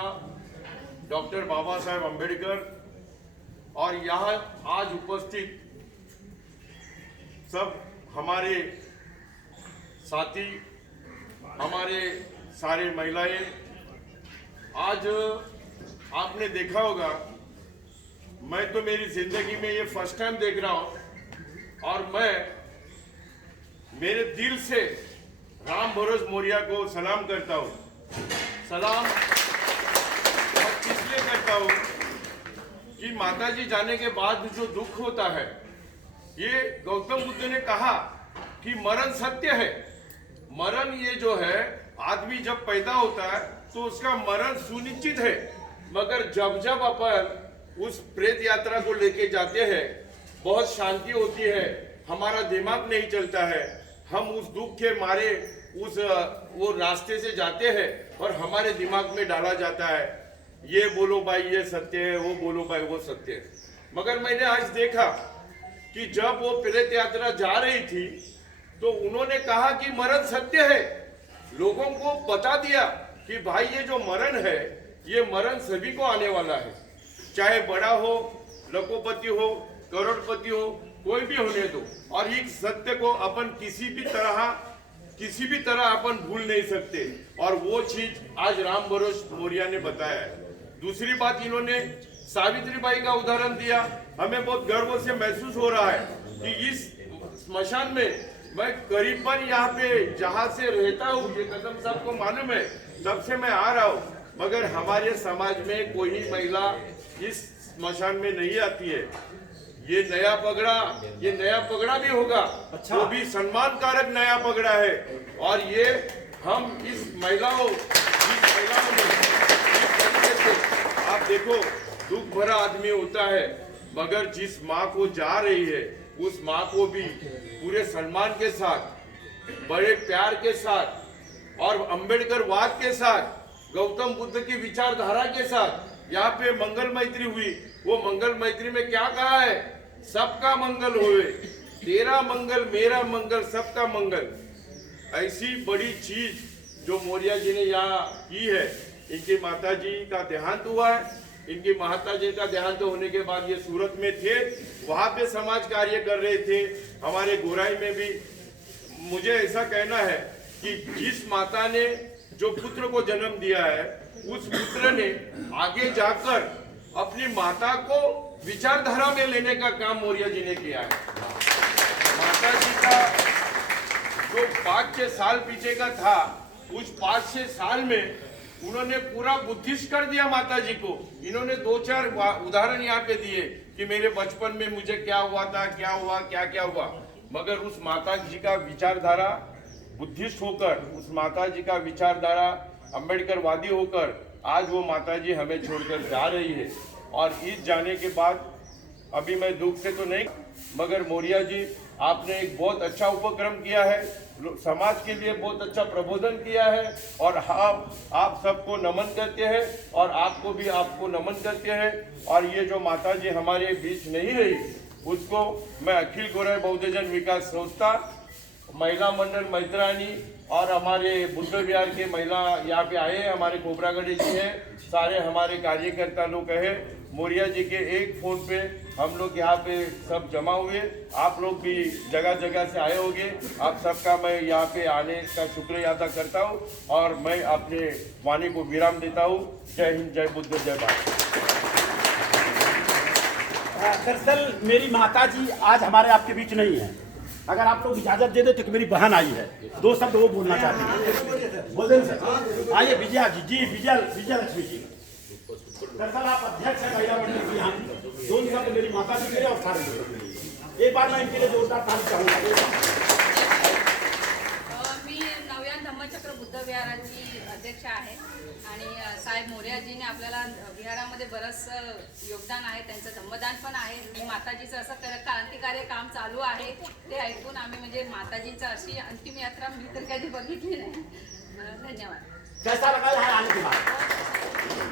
डॉक्टर बाबा साहेब अम्बेडकर और यहाँ आज उपस्थित सब हमारे साथी, हमारे सारे महिलाएं, आज आपने देखा होगा, मैं तो मेरी जिंदगी में ये फर्स्ट टाइम देख रहा हूं और मैं मेरे दिल से राम भरोस मौर्य को सलाम करता हूं। सलाम और इसलिए करता हूं कि माताजी जाने के बाद जो दुख होता है, ये गौतम बुद्ध ने कहा कि मरण सत्य है। मरण ये जो है, आदमी जब पैदा होता है तो उसका मरण सुनिश्चित है, मगर जब जब अपन उस प्रेत यात्रा को लेके जाते हैं, बहुत शांति होती है, हमारा दिमाग नहीं चलता है, हम उस दुख के मारे वो रास्ते से जाते हैं और हमारे दिमाग में डाला जाता है, ये बोलो भाई ये सत्य है, वो बोलो भाई वो सत्य है। मगर मैंने आज देखा कि जब वो प्रेत यात्रा जा रही थी तो उन्होंने कहा कि मरण सत्य है, लोगों को बता दिया कि भाई ये जो मरण है, ये मरण सभी को आने वाला है, चाहे बड़ा हो, लखोपति हो, करोड़पति हो, कोई भी होने दो। और इस सत्य को अपन किसी भी तरह अपन भूल नहीं सकते, और वो चीज आज राम भरोस मौर्य ने बताया है। दूसरी बात, इन्होंने सावित्रीबाई का उदाहरण दिया। हमें बहुत गर्व से महसूस हो रहा है कि इस स्मशान में मैं करीबन यहाँ पे जहाँ से रहता हूँ, ये कदम साहब को मालूम है, तब से मैं आ रहा हूँ, मगर हमारे समाज में कोई महिला इस स्मशान में नहीं आती है। ये नया पगड़ा भी होगा, अच्छा। वो भी सम्मानकारक नया पगड़ा है। और ये हम इस महिलाओं में इस तरीके से, आप देखो दुख भरा आदमी होता है, मगर जिस माँ को जा रही है उस माँ को भी पूरे सम्मान के साथ, बड़े प्यार के साथ और अंबेडकर वाद के साथ, गौतम बुद्ध की विचारधारा के साथ यहाँ पे मंगल मैत्री हुई। वो मंगल मैत्री में क्या कहा है, सबका मंगल होवे, तेरा मंगल मेरा मंगल सबका मंगल। ऐसी बड़ी चीज जो मौर्य जी ने यहाँ की है। इनकी माता जी का देहांत हुआ है। इनकी माता जी का देहांत होने के बाद ये सूरत में थे, वहां पे समाज कार्य कर रहे थे। हमारे गोराई में भी मुझे ऐसा कहना है कि जिस माता ने जो पुत्र को जन्म दिया है, उस पुत्र ने आगे जाकर अपनी माता को विचारधारा में लेने का काम मौर्य जी ने किया है। माता जी का जो 5-6 साल पीछे का था, उस 5-6 साल में उन्होंने पूरा बुद्धिस्ट कर दिया माता जी को। इन्होंने 2-4 उदाहरण यहाँ पे दिए कि मेरे बचपन में मुझे क्या हुआ था, क्या हुआ, क्या हुआ। मगर उस माता जी का विचारधारा बुद्धिस्ट होकर, उस माता जी का विचारधारा अंबेडकर वादी होकर, आज वो माता जी हमें छोड़कर जा रही है। और इस जाने के बाद अभी मैं दुख से तो नहीं, मगर मौर्य जी आपने एक बहुत अच्छा उपक्रम किया है, समाज के लिए बहुत अच्छा प्रबोधन किया है और आप सबको नमन करते हैं और आपको भी आपको नमन करते हैं। और ये जो माता जी हमारे बीच नहीं रही, उसको मैं अखिल गोरई बौद्धजन विकास संस्था, महिला मंडल मैत्रानी और हमारे बुद्ध विहार के महिला यहाँ पे आए हैं, हमारे कोबरागढ़ी जी हैं, सारे हमारे कार्यकर्ता लोग हैं, मौर्य जी के एक फोन पे हम लोग यहाँ पे सब जमा हुए। आप लोग भी जगह जगह से आए होंगे, आप सबका मैं यहाँ पे आने का शुक्रिया अदा करता हूँ और मैं अपने वाणी को विराम देता हूँ। जय हिंद, जय बुद्ध, जय भारत। दरअसल मेरी माता जी आज हमारे आपके बीच नहीं है। अगर आप लोग इजाजत दे दे तो मेरी बहन आई है, 2 शब्द वो बोलना चाहती है। बोल दें सर, आइए विजया जी, विजया लक्ष्मी जी। दरअसल आप अध्यक्ष हैं महिला मंडल की यहाँ, 2 शब्द मेरी माता जी के लिए और सारे लोग। एक बार मैं इनके लिए जोरदार ताली चाहूँगा। मी नव्या धम्मचक्र बुद्ध विहाराची अध्यक्ष आहे आणि साहेब मोर्याजीने आपल्याला विहारामध्ये बरंच योगदान आहे, त्यांचं धम्मदान पण आहे। मी माताजीचं असं क्रांतिकारी काम चालू आहे ते ऐकून आम्ही म्हणजे माताजींचं अशी अंतिम यात्रा मी तर कधी बघितली नाही। धन्यवाद। कैसा लगा यहाँ आने के बाद?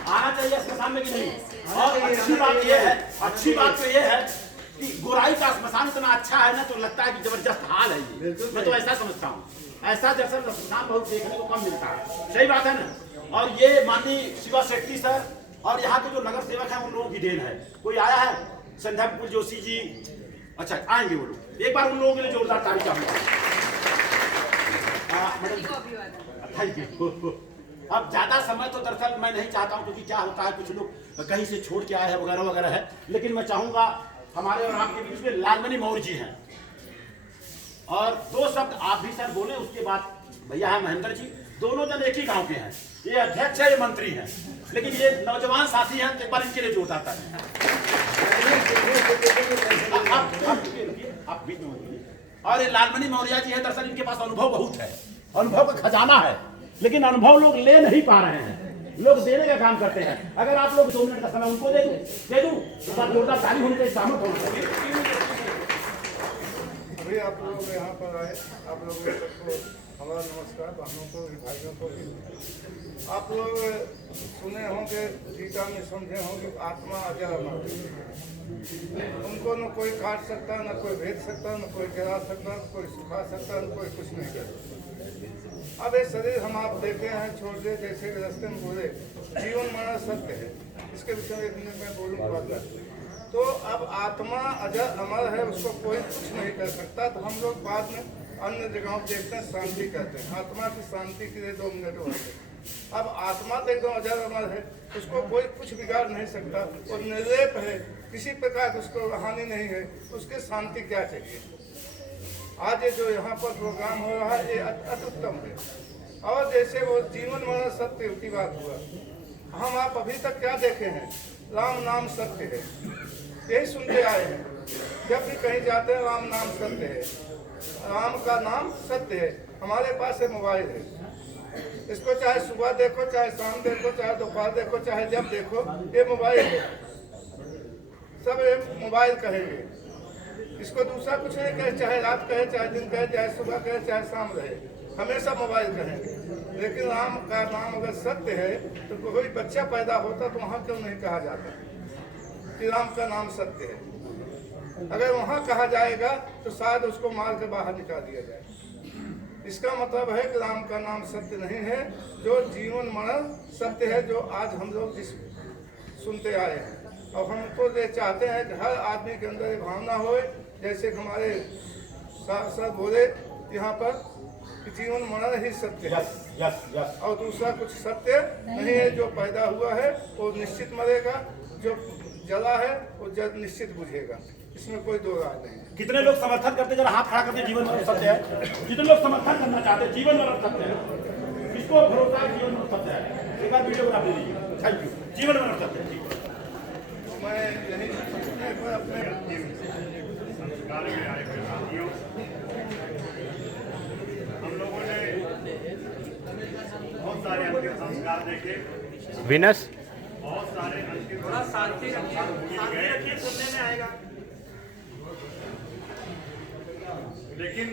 आना चाहिए स्मशान में कि नहीं? और अच्छी बात तो ये है कि गोराई का स्मशान इतना अच्छा है ना, तो लगता है कि जबरदस्त हाल है ये। मैं तो ऐसा समझता हूँ, ऐसा दरअसल स्मशान बहुत देखने को कम मिलता है। सही बात है ना। और ये माननीय शिवा शेट्टी सर और यहाँ के जो नगर सेवक हैं उन लोगों की देन है। कोई आया है? संध्यापुर जोशी जी, अच्छा आएंगे वो लोग। एक बार उन लोगों के लिए जोरदार ताली चाहूँगा। Thank you. अब ज्यादा समय तो दरअसल मैं नहीं चाहता हूं, क्योंकि क्या होता है कुछ लोग कहीं से छोड़ के आए हैं वगैरह वगैरह है। लेकिन मैं चाहूंगा हमारे और आपके बीच में लालमणि मौर्य जी हैं और 2 शब्द आप भी सर बोले, उसके बाद भैया है महेंद्र जी, दोनों जन एक ही गांव के हैं। ये अध्यक्ष है, ये मंत्री हैं, लेकिन ये नौजवान साथी हैं, तो एक बार इनके लिए जोरदार ताली। आप भी और ये लालमणि मौर्य जी है, दरअसल इनके पास अनुभव बहुत है, अनुभव का खजाना है, लेकिन अनुभव लोग ले नहीं पा रहे हैं, लोग देने का काम करते हैं। अगर आप लोग 2 मिनट का समय उनको दे दूं तो बात जोरदार ताली होनी चाहिए, सहमत होना चाहिए। अभी आप लोग यहाँ पर आए, आप लोगों सबको हमारा नमस्कार, बहनों को भी, भाइयों को भी। आप लोग सुने होंगे, गीता में समझे होंगे, आत्मा अजर अमर, उनको न कोई काट सकता, न कोई भेज सकता, न कोई जला सकता, न कोई सुखा सकता, न कोई कुछ नहीं कर सकता। अब ये शरीर हम आप देखे हैं, छोड़ दे, जैसे रास्ते में बोले जीवन मरण सत्य है, इसके विषय में 1 मिनट में बोलूँगा। तो अब आत्मा अजर अमर है, उसको कोई कुछ नहीं कर सकता। तो हम लोग बाद में अन्य जगहों देखते हैं, शांति कहते हैं, आत्मा की शांति के लिए 2 मिनट होते हैं। अब आत्मा तो एकदम अजर अमर है, उसको कोई कुछ बिगाड़ नहीं सकता, और निर्लेप है, किसी प्रकार उसको हानि नहीं है, उसके शांति क्या चाहिए। आज ये जो यहाँ पर प्रोग्राम हो रहा है, ये अति उत्तम है। और जैसे वो जीवन मरण सत्य की बात हुआ, हम आप अभी तक क्या देखे हैं? राम नाम सत्य है, यही सुनते आए हैं। जब भी कहीं जाते हैं, राम नाम सत्य है, राम का नाम सत्य है। हमारे पास है मोबाइल है, इसको चाहे सुबह देखो, चाहे शाम देखो, चाहे दोपहर देखो, चाहे जब देखो, ये मोबाइल है। सब ये मोबाइल कहेंगे, इसको दूसरा कुछ नहीं कहे, चाहे रात कहे, चाहे दिन कहे, चाहे सुबह कहे, चाहे शाम रहे, हमेशा मोबाइल कहेंगे। लेकिन राम का नाम अगर सत्य है, तो कोई बच्चा पैदा होता तो वहाँ क्यों नहीं कहा जाता कि राम का नाम सत्य है? अगर वहाँ कहा जाएगा तो शायद उसको मार के बाहर निकाल दिया जाए। इसका मतलब है कि राम का नाम सत्य नहीं है, जो जीवन मरण सत्य है, जो आज हम लोग जिस सुनते आए हैं। और हमको ये चाहते हैं कि हर आदमी के अंदर एक भावना हो, जैसे हमारे सर बोले यहाँ पर कि जीवन मरण ही सत्य है। और दूसरा कुछ सत्य नहीं है। जो पैदा हुआ है वो निश्चित मरेगा, जो जला है वो निश्चित बुझेगा, इसमें कोई 2 राय नहीं। कितने लोग समर्थन करते, जरा हाथ खड़ा करते, जीवन मरण सत्य है? जितने लोग समर्थन करना चाहते हैं जीवन मरण सत्य है, किसको भरोसा है जीवन मरण सत्य है? एक बार वीडियोग्राफी लीजिए। Thank you. जीवन मरण सत्य है। मैं यही अपने संस्कार में आए हुए साथियों, हम लोगों ने बहुत सारे अंतिम संस्कार देखे, विनस बहुत सारे अंतिम थोड़ा शांति सुनने में आएगा। लेकिन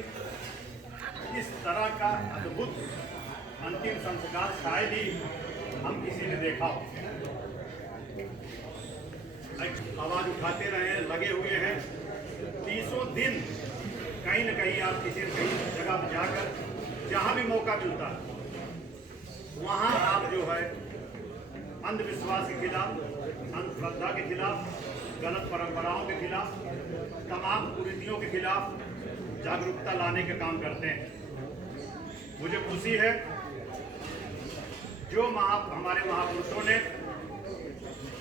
इस तरह का अद्भुत अंतिम संस्कार शायद ही हम किसी ने देखा हो। आवाज उठाते रहे, लगे हुए हैं 30 दिन, कहीं न कहीं आप किसी न कहीं जगह पर जाकर जहां भी मौका मिलता है वहां आप जो है अंधविश्वास के खिलाफ, अंधश्रद्धा के खिलाफ, गलत परंपराओं के खिलाफ, तमाम कुरीतियों के खिलाफ जागरूकता लाने का काम करते हैं। मुझे खुशी है जो हमारे महापुरुषों ने,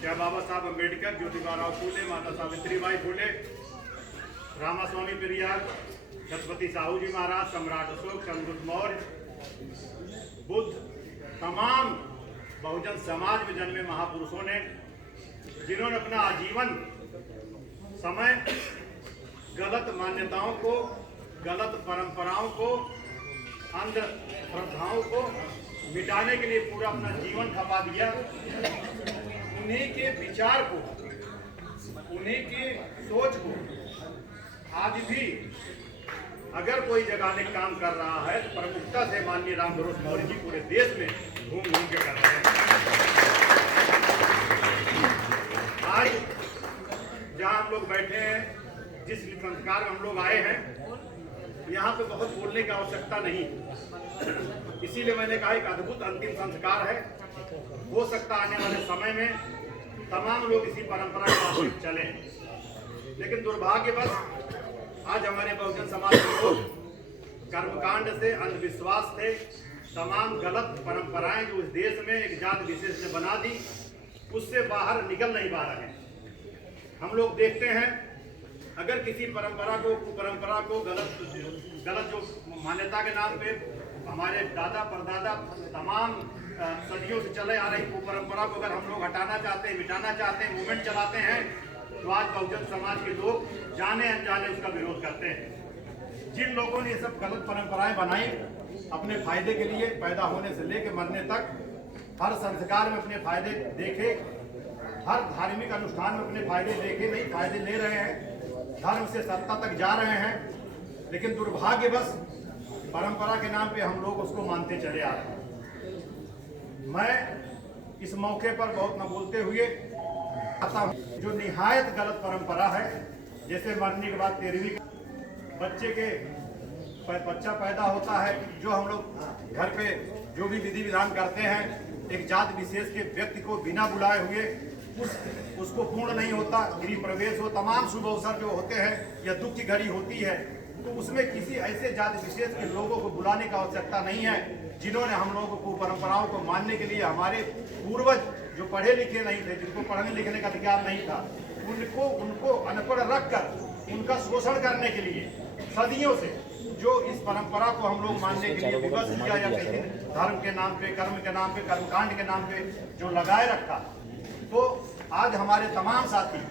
चाहे बाबा साहब अम्बेडकर, ज्योतिबा राव फूले, माता सावित्रीबाई फूले, रामास्वामी पेरियार, छत्रपति साहू जी महाराज, सम्राट अशोक, चंद्रगुप्त मौर्य, बुद्ध, तमाम बहुजन समाज में जन्मे महापुरुषों ने, जिन्होंने अपना आजीवन समय गलत मान्यताओं को, गलत परंपराओं को, अंधश्रद्धाओं को मिटाने के लिए पूरा अपना जीवन खपा दिया। उन्हीं के विचार को, उन्हीं की सोच को आज भी अगर कोई जगाने का काम कर रहा है तो प्रमुखता से माननीय रामभरोस मौर्य जी पूरे देश में घूम घूम के कर रहे हैं। आज जहां हम लोग बैठे हैं, जिस संस्कार में हम लोग आए हैं, यहाँ पे बहुत बोलने की आवश्यकता नहीं, इसीलिए मैंने कहा एक अद्भुत अंतिम संस्कार है। हो सकता आने वाले समय में तमाम लोग इसी परंपरा के आश्रित चले, लेकिन दुर्भाग्यवश आज हमारे बहुजन समाज के लोग कर्मकांड से, अंधविश्वास से, तमाम गलत परंपराएं जो इस देश में एक जात विशेष ने बना दी, उससे बाहर निकल नहीं पा रहे हैं। हम लोग देखते हैं अगर किसी परंपरा को, कुपरंपरा को, गलत जो मान्यता के नाम पे हमारे दादा परदादा तमाम सदियों से चले आ रही कुपरंपरा को अगर हम लोग हटाना चाहते हैं, मिटाना चाहते हैं, मूवमेंट चलाते हैं, तो आज बहुजन समाज के लोग जाने अनजाने उसका विरोध करते हैं। जिन लोगों ने ये सब गलत परंपराएं बनाई अपने फायदे के लिए, पैदा होने से लेकर मरने तक हर संस्कार में अपने फायदे देखे, हर धार्मिक अनुष्ठान में अपने फायदे देखे, नहीं फायदे ले रहे हैं, धर्म से सत्ता तक जा रहे हैं, लेकिन दुर्भाग्यवश परंपरा के नाम पे हम लोग उसको मानते चले आ रहे हैं। मैं इस मौके पर बहुत न बोलते हुए जो निहायत गलत परंपरा है, जैसे मरने के बाद 13वीं बच्चा पैदा होता है, जो हम लोग घर पे जो भी विधि विधान करते हैं, एक जात विशेष के व्यक्ति को बिना बुलाए हुए उसको पूर्ण नहीं होता, गृह प्रवेश हो, तमाम शुभ अवसर जो होते हैं या दुख की घड़ी होती है, तो उसमें किसी ऐसे जाति विशेष के लोगों को बुलाने की आवश्यकता नहीं है जिन्होंने हम लोगों को परंपराओं को मानने के लिए, हमारे पूर्वज जो पढ़े लिखे नहीं थे, जिनको पढ़ने लिखने का अधिकार नहीं था, उनको अनपढ़ रखकर उनका शोषण करने के लिए सदियों से जो इस परंपरा को हम लोग मानने के लिए विवश किया या कहीं धर्म के नाम पे, कर्म के नाम पे, कर्मकांड के नाम पे जो लगाए रखा, तो आज हमारे तमाम साथी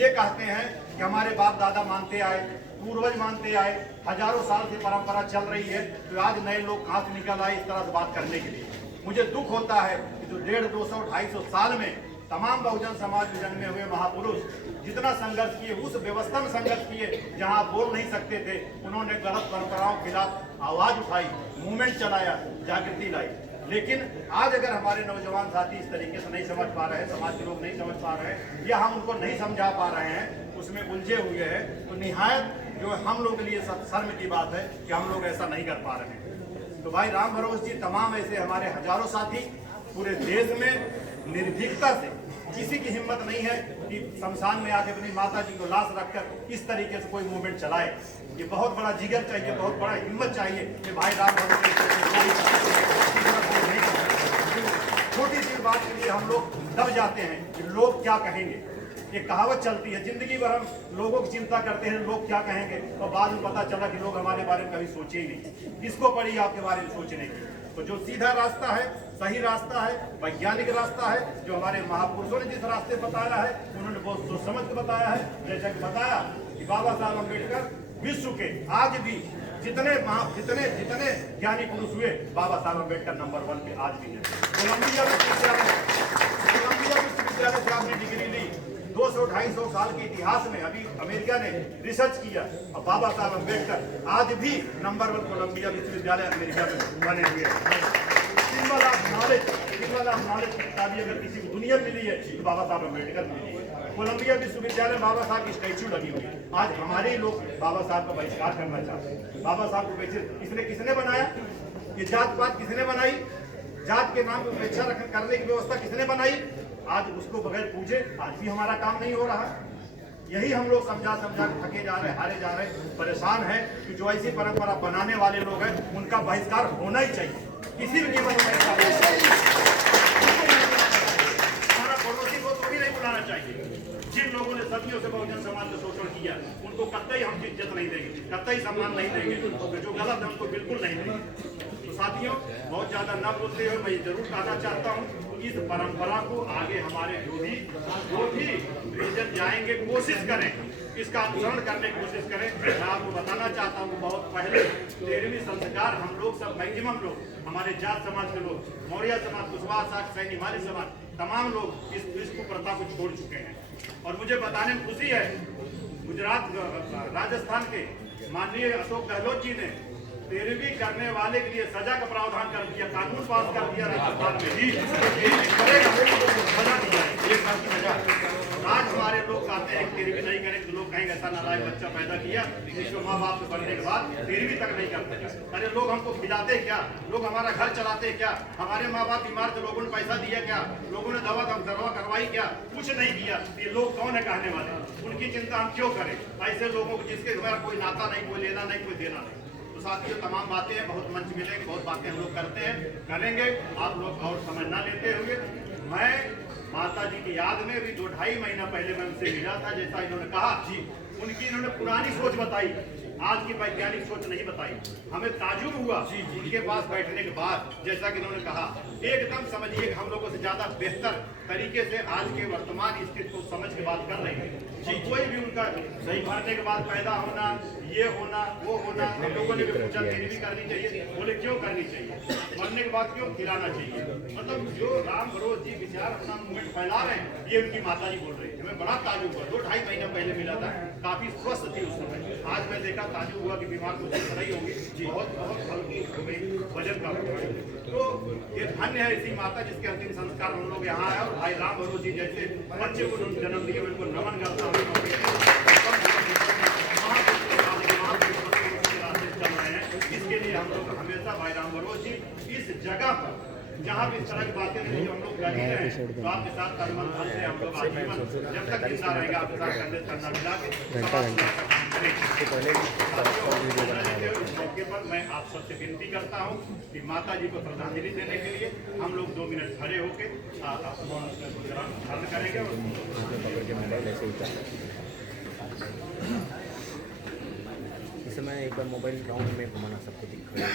ये कहते हैं कि हमारे बाप दादा मानते आए, पूर्वज मानते आए, हजारों साल से परंपरा चल रही है, तो आज नए लोग कहाँ से निकल आए इस तरह से बात करने के लिए। मुझे दुख होता है कि जो 150, 200, 250 साल में तमाम बहुजन समाज में जन्मे हुए महापुरुष जितना संघर्ष किए, उस व्यवस्था में संघर्ष किए जहां बोल नहीं सकते थे, उन्होंने गलत परंपराओं के खिलाफ आवाज उठाई, मूवमेंट चलाया, जागृति लाई। लेकिन आज अगर हमारे नौजवान साथी इस तरीके से नहीं समझ पा रहे हैं, समाज के लोग नहीं समझ पा रहे हैं, या हम उनको नहीं समझा पा रहे हैं, उसमें उलझे हुए हैं, तो निहायत जो हम लोग के लिए शर्म की बात है कि हम लोग ऐसा नहीं कर पा रहे हैं। तो भाई रामभरोस जी, तमाम ऐसे हमारे हजारों साथी पूरे देश में निर्भीकता से, किसी की हिम्मत नहीं है कि शमशान में आके अपनी माता जी को लाश रखकर इस तरीके से कोई मूवमेंट चलाए। ये बहुत बड़ा जिगर चाहिए, बहुत बड़ा हिम्मत चाहिए कि भाई रामभरोस छोटी सी बात के लिए हम लोग दब जाते हैं कि लोग क्या कहेंगे। ये कहावत चलती है, जिंदगी भर हम लोगों की चिंता करते हैं लोग क्या कहेंगे, और बाद में पता चला कि लोग हमारे बारे में कभी सोचे ही नहीं। किसको पड़ी आपके बारे में सोचने की? तो जो सीधा रास्ता है, सही रास्ता है, वैज्ञानिक रास्ता है, जो हमारे महापुरुषों ने जिस रास्ते बताया है, उन्होंने बहुत सोच समझ के बताया है। जैसा कि बताया कि बाबा साहब अम्बेडकर विश्व के आज भी जितने ज्ञानी पुरुष हुए, बाबा साहब अम्बेडकर नंबर 1 पे आज भी है। कोलंबिया विश्वविद्यालय से आपने डिग्री ली, 200-250 साल के इतिहास में अभी अमेरिका ने रिसर्च किया और बाबा साहब अम्बेडकर आज भी नंबर 1 कोलंबिया विश्वविद्यालय अमेरिका में बने हुए हैं। सिंबल ऑफ नॉलेज की किताबी अगर किसी को दुनिया मिली है तो बाबा साहब अम्बेडकर मिली है। कोलंबिया विश्वविद्यालय में बाबा साहब की स्टैच्यू लगी हुई है। आज हमारे लोग बाबा साहब का बहिष्कार करना चाहते हैं। बाबा साहब को किसने बनाया? ये जात पात किसने बनाई? जात के नाम पर उपेक्षा करने की व्यवस्था किसने बनाई? आज उसको बगैर पूछे आज भी हमारा काम नहीं हो रहा। यही हम लोग समझा थके जा रहे, हारे जा रहे, परेशान हैं कि जो ऐसी परंपरा बनाने वाले लोग हैं उनका बहिष्कार होना ही चाहिए, किसी भी कीमत में। हमारा पड़ोसी को तो भी नहीं बुलाना चाहिए। जिन लोगों ने सदियों से बहुजन समाज को शोषण किया उनको कतई हम इज्जत नहीं देंगे, कतई सम्मान नहीं देंगे, जो गलत है उनको बिल्कुल नहीं देंगे। तो साथियों, बहुत ज्यादा न बोलते हुए मैं जरूर कहना चाहता हूँ, इस परंपरा को आगे हमारे जो भी रीजन जाएंगे कोशिश करें, इसका अनुसरण करने की कोशिश करें। मैं आपको बताना चाहता हूँ बहुत पहले 13वीं संस्कार हम लोग सब मैक्सिमम लोग, हमारे जाट समाज के लोग, मौर्य समाज, कुशवाहा साख, सैनी, माली समाज, तमाम लोग इस कुप्रथा को छोड़ चुके हैं। और मुझे बताने में खुशी है, गुजरात राजस्थान के माननीय अशोक गहलोत जी ने 13वीं करने वाले के लिए सजा का प्रावधान कर दिया, कानून पास कर दिया राजस्थान में भी सजा दिया है, 1 साल की सजा। आज हमारे लोग कहते हैं 13वीं नहीं करें तो लोग कहेंगे ऐसा नालायक बच्चा पैदा किया जिसको माँ बाप से बढ़ने के बाद 13वीं तक नहीं करते। अरे लोग हमको खिलाते क्या? लोग हमारा घर चलाते क्या? हमारे माँ बाप बीमार थे, लोगों ने पैसा दिया क्या? लोगों ने दवा करवाई क्या? कुछ नहीं किया। ये लोग कौन है कहने वाले? उनकी चिंता हम क्यों करें? ऐसे लोगों को जिसके हमारा कोई नाता नहीं, कोई लेना नहीं, कोई देना नहीं। तो साथियों, तमाम बातें हैं, बहुत मंच मिलेंगे, बहुत बातें हम लोग करते हैं, करेंगे। आप लोग और समझ ना लेते हुए, मैं माता जी की याद में भी 2-2.5 महीना पहले मैं उनसे मिला था। जैसा इन्होंने कहा, उनकी इन्होंने पुरानी सोच बताई, आज की वैज्ञानिक सोच नहीं बताई। हमें ताजुब हुआ उनके पास बैठने के बाद, जैसा कि इन्होंने कहा, एकदम समझिए हम लोगों से ज्यादा बेहतर तरीके से आज के वर्तमान स्थिति को समझ के बात कर रहे हैं। कोई भी उनका सही भरने के बाद पैदा होना, ये होना, वो होना, हम लोगों ने भी पूछा 13वीं करनी चाहिए, बोले क्यों करनी चाहिए? मरने के बाद क्यों खिलाना चाहिए? मतलब जो राम भरोस जी विचार अपना मूवमेंट फैला रहे हैं, ये उनकी माता जी बोल रही है। हमें बड़ा ताजुब हुआ, 2-2.5 महीना पहले मिला था, काफी स्वस्थ थी उस समय। आज मैं देखा, ताजुब हुआ कि बीमार कुछ नहीं होगी, बहुत हल्की हो गई, वजन कम हो गई। तो ये धन्य है इसी माता जिसके अंतिम संस्कार हम लोग यहाँ आए। और भाई राम भरोस जी जैसे बच्चे को जन्म दिए, उनको नमन करता हूँ। इसके लिए हम लोग हमेशा भाई राम भरोस जी इस जगह पर जहाँ भी इस तरह की बातें नहीं जो हम लोग कर ही रहे हैं, तो आपके साथ कर्मन फल से हम लोग आजीवन जब तक जिंदा रहेंगे आपके साथ कंधे करना मिला के इस मौके पर मैं आप सबसे विनती करता हूँ कि माता जी को श्रद्धांजलि देने के लिए हम लोग 2 मिनट खड़े होकर धारण करेंगे। इस समय एक बार मोबाइल राउंड में घुमाना, सबको दिखाना।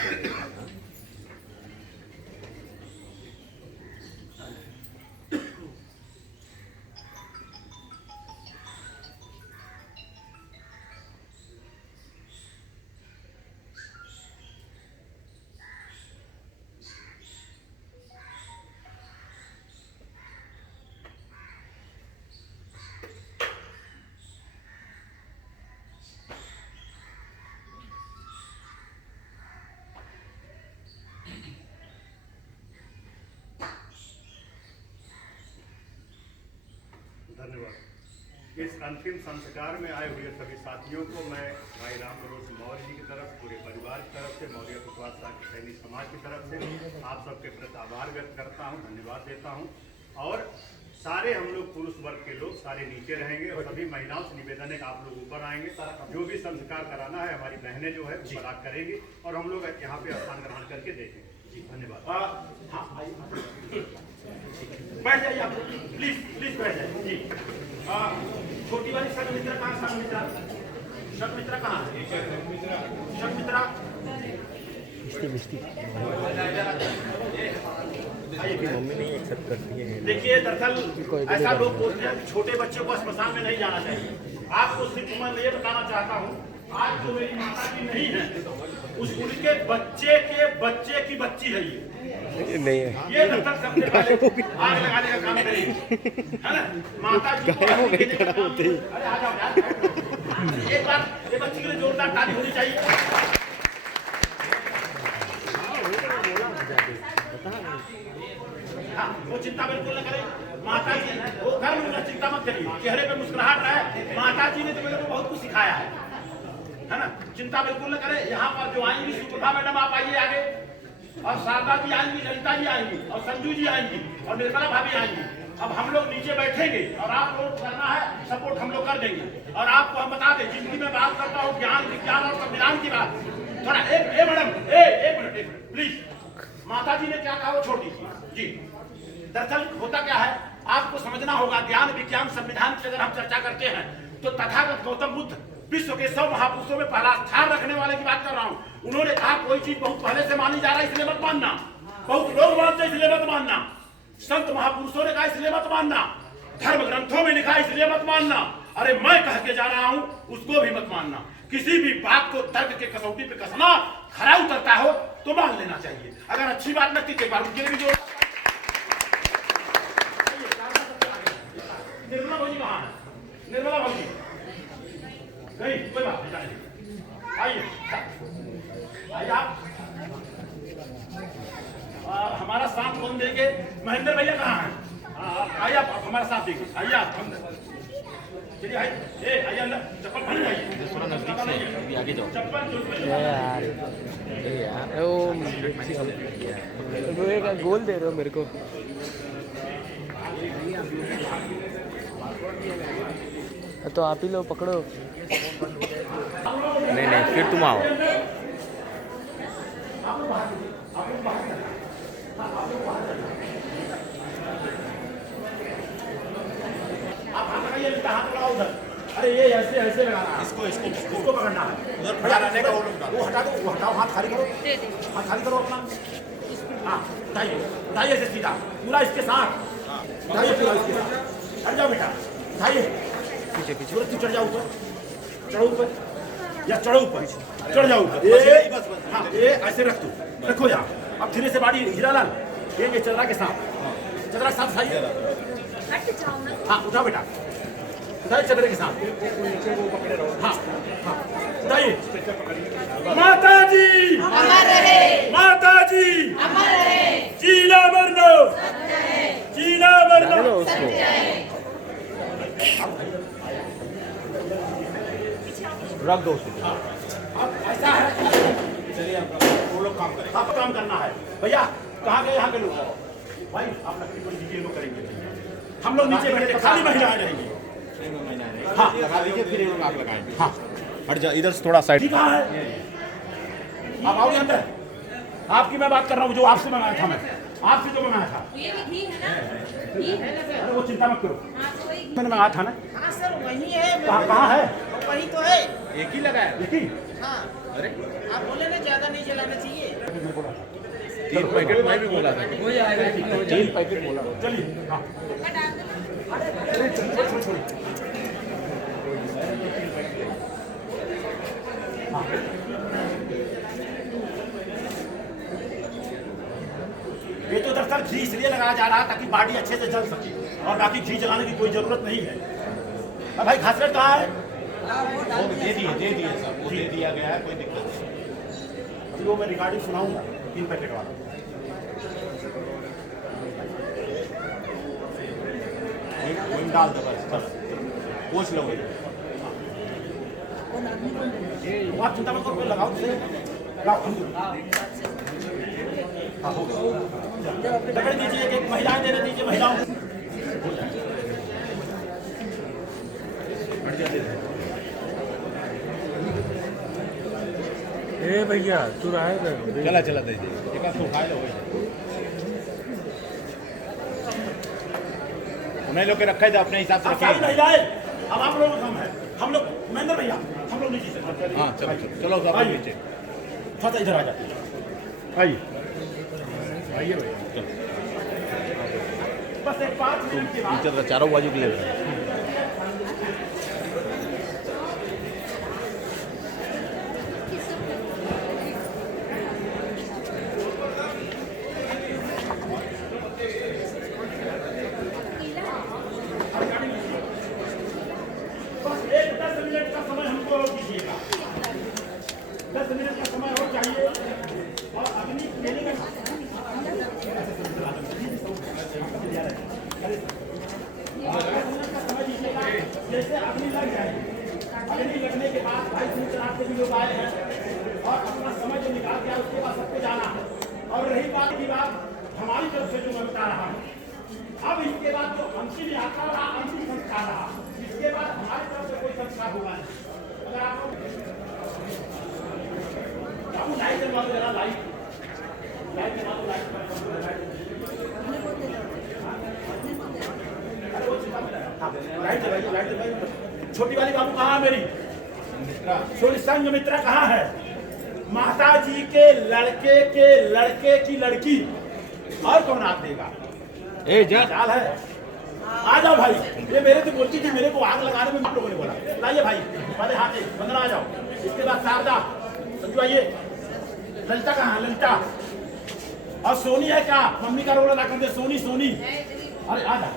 धन्यवाद। इस अंतिम संस्कार में आए हुए सभी साथियों को मैं भाई राम भरोस मौर्य जी की तरफ, पूरे परिवार की तरफ से, मौर्य कुशवाहा साख सैनी समाज की तरफ से आप सबके प्रति आभार व्यक्त करता हूं, धन्यवाद देता हूं। और सारे हम लोग पुरुष वर्ग के लोग सारे नीचे रहेंगे और सभी महिलाओं से निवेदन है कि आप लोग ऊपर आएंगे। जो भी संस्कार कराना है हमारी बहनें जो है बरात करेंगी और हम लोग यहाँ पे स्थान ग्रहण करके देखेंगे। जी धन्यवाद। बैठ जाइए आप, प्लीज बैठ जाइए जी। छोटी वाली संघमित्रा कहाँ? संघमित्रा कहाँ है? संघमित्रा मम्मी नहीं एक्सेप्ट करती है। देखिए, दरअसल ऐसा लोग बोलते हैं कि छोटे बच्चे को स्मशान में नहीं जाना चाहिए। आपको सिर्फ मैं ये बताना चाहता हूँ, आज जो मेरी माता जी नहीं है, उस उनके बच्चे के बच्चे की बच्ची है ये नहीं है, ये तब तक सबसे पहले आग लगाने का काम करेगी, है ना? माता जी को गायब हो गई खड़ा होते ही। अरे आ जाओ यार, एक बार ये बच्ची के लिए जोरदार ताली होनी चाहिए। हाँ, वो चिंता बिल्कुल न करें, माता जी वो घर में चिंता मत करिए, चेहरे पे मुस्कुराहट रहे। माता जी ने तो मेरे को बहुत कुछ सिखाया है ना? चिंता बिल्कुल न करें। यहाँ पर जो आएंगी सुप्रभा मैडम आप आइए आगे, और शारदा जी आएंगी, ललिता जी आएंगी, और संजू जी आएंगी, और निर्मला भाभी आएंगी। अब हम लोग नीचे बैठेंगे और आप लोग करना है सपोर्ट हम लोग कर देंगे। और आपको हम बता दें, जिंदगी में बात करता हूँ ज्ञान विज्ञान और संविधान की बात। थोड़ा एक मैडम एक मिनट प्लीज। माता जी ने क्या कहा वो छोड़ दीजिए जी। दरअसल होता क्या है, आपको समझना होगा, ज्ञान विज्ञान संविधान की अगर हम चर्चा करते हैं तो तथागत गौतम बुद्ध विश्व के 100 महापुरुषों में पहला स्थान रखने वाले की बात कर रहा हूँ। उन्होंने कहा कोई चीज बहुत पहले से मानी जा रहा है इसलिए मत मानना, बहुत लोग मानते इसलिए मत मानना, संत महापुरुषों ने कहा इसलिए मत मानना, धर्म ग्रंथों में लिखा इसलिए मत मानना। अरे मैं कह के जा रहा हूँ उसको भी मत मानना। किसी भी बात को तर्क के कसौटी पे कसना खरा उतरता हो तो मान लेना चाहिए। अगर अच्छी बात लगती तो एक बार उनके लिए भी जोड़। निर्मला भाजी कहाँ है? निर्मला भाजी नहीं, कोई बात नहीं, आइए आइए आप। हमारा साथ कौन देंगे? महेंद्र भैया कहाँ हैं? आइए आप हमारा साथ देंगे, आइए आप चलिए आइए। आइए अंदर, चप्पल पहन आइए, थोड़ा नजदीक से अभी आगे जाओ। चप्पल यार वो एक गोल दे रहे हो मेरे को। तो आप ही लो, पकड़ो। नहीं नहीं, फिर तुम आओ। आप हाथ लगाइए, हाथ लगाओ उधर। अरे ये ऐसे ऐसे लगाना है, इसको पकड़ना है। उधर खड़ा रहने का वो हटा दो, वो हटाओ, हाथ खाली करो, हाथ खाली करो अपना। हाँ उठाइए, उठाइए से सीधा पूरा इसके साथ उठाइए, पूरा इसके साथ। हट जाओ बेटा, उठाइए पीछे पीछे, सूरज चढ़ जाओ ऊपर, चढ़ो ऊपर या चढ़ो ऊपर, चढ़ जाओ ऊपर। हाँ ये ऐसे रख दो, रखो यहाँ। अब धीरे से बाड़ी हीरालाल ये चदरा के साथ, चदरा के साथ उठाइए। हाँ उठाओ बेटा, उठाइए चदरे के साथ। हाँ हाँ उठाइए। माता जी अमर रहे, माता जी अमर रहे, जीना मरना जीना मरना। रख दो उसको। अब ऐसा है, चलिए वो लोग काम करें, आपको काम करना है। भैया कहाँ गए यहाँ के लोग? भाई आप लकड़ी को नीचे लोग करेंगे, हम लोग नीचे बैठे खाली महिलाएं रहेंगी। हाँ लगा दीजिए, फिर लोग आग लगाएंगे। हाँ हट जा इधर से थोड़ा साइड। कहाँ है? आप आओ अंदर। आपकी मैं बात कर रहा हूँ, जो आपसे मंगाया था, मैं आपसे जो मंगाया था। ये भी घी है ना? घी है ना सर? अरे वो चिंता मत करो, हाँ तो वही मैंने मंगाया था ना। हाँ सर वही है, कहाँ है? वही तो है। एक ही लगा है। देखिए हाँ अरे आप बोले ना ज्यादा नहीं जलाना चाहिए। 3 पैकेट मैं भी बोला था, 3 पैकेट बोला। चलिए हाँ डाल देना। अरे छोड़िए। हाँ। ये तो दरअसल घी इसलिए लगाया जा रहा है ताकि बाडी अच्छे से जल सके, और बाकी घी जलाने की कोई जरूरत नहीं है। अब भाई घासलेट कहाँ है? वो दे दिए सब, वो दे दिया गया है, कोई दिक्कत नहीं। अभी वो मैं रिकॉर्डिंग सुनाऊंगा 3 पैकेट वाला। वही डाल दो बस, पूछ लो। आप चिंता मत करो, लगाओ से लगाओ। हाँ हो गया, पकड़ दीजिए, एक महिलाएं देने दीजिए महिलाओं को। ए भैया तू रहा है, चला चला दे दे, एक आध उठा लो। उन्हें लोग के रखा है, अपने हिसाब से आप रखे। सारी महिलाएं, अब आप लोगों का काम है, हम लोग महेंद्र भैया हम लोग नीचे से। हाँ चलो चलो सब आइए। नीचे। थोड़ा सा इधर आ जाते हैं, आइए आइए भैया। बस एक 5 मिनट के बाद टीचर चारों बाजू के ले रहे हैं। 10 मिनट का समय और चाहिए और अग्नि ट्रेनिंग जैसे अग्नि लग जाए, अग्नि लगने के बाद भाई सूचनार्थ से भी लोग आए हैं और अपना समय जो निकाल दिया उसके बाद सबको जाना। और रही बात की बात हमारी तरफ से जो मैं बता रहा हूँ, अब इसके बाद जो अंतिम यात्रा रहा, अंतिम संस्कार रहा, इसके बाद हमारी तरफ से कोई संस्कार होगा नहीं। अगर आपको लाइट जलवा दो जरा, लाइट जला दो, लाइट जलाइए। छोटी वाली बाबू कहाँ है मेरी? संग मित्रा कहाँ है? माता जी के लड़के की लड़की और कौन आप देगा? चाल है। आ जाओ भाई, ये मेरे से बोलती थी मेरे को आग लगाने में लोगों ने बोला। लाइए भाई पहले हाथ बंदना आ जाओ, इसके बाद शारदा, संजू आइए। ललिता कहाँ? ललिता और सोनी है क्या? मम्मी का रोल अदा कर दे। सोनी अरे आ जा।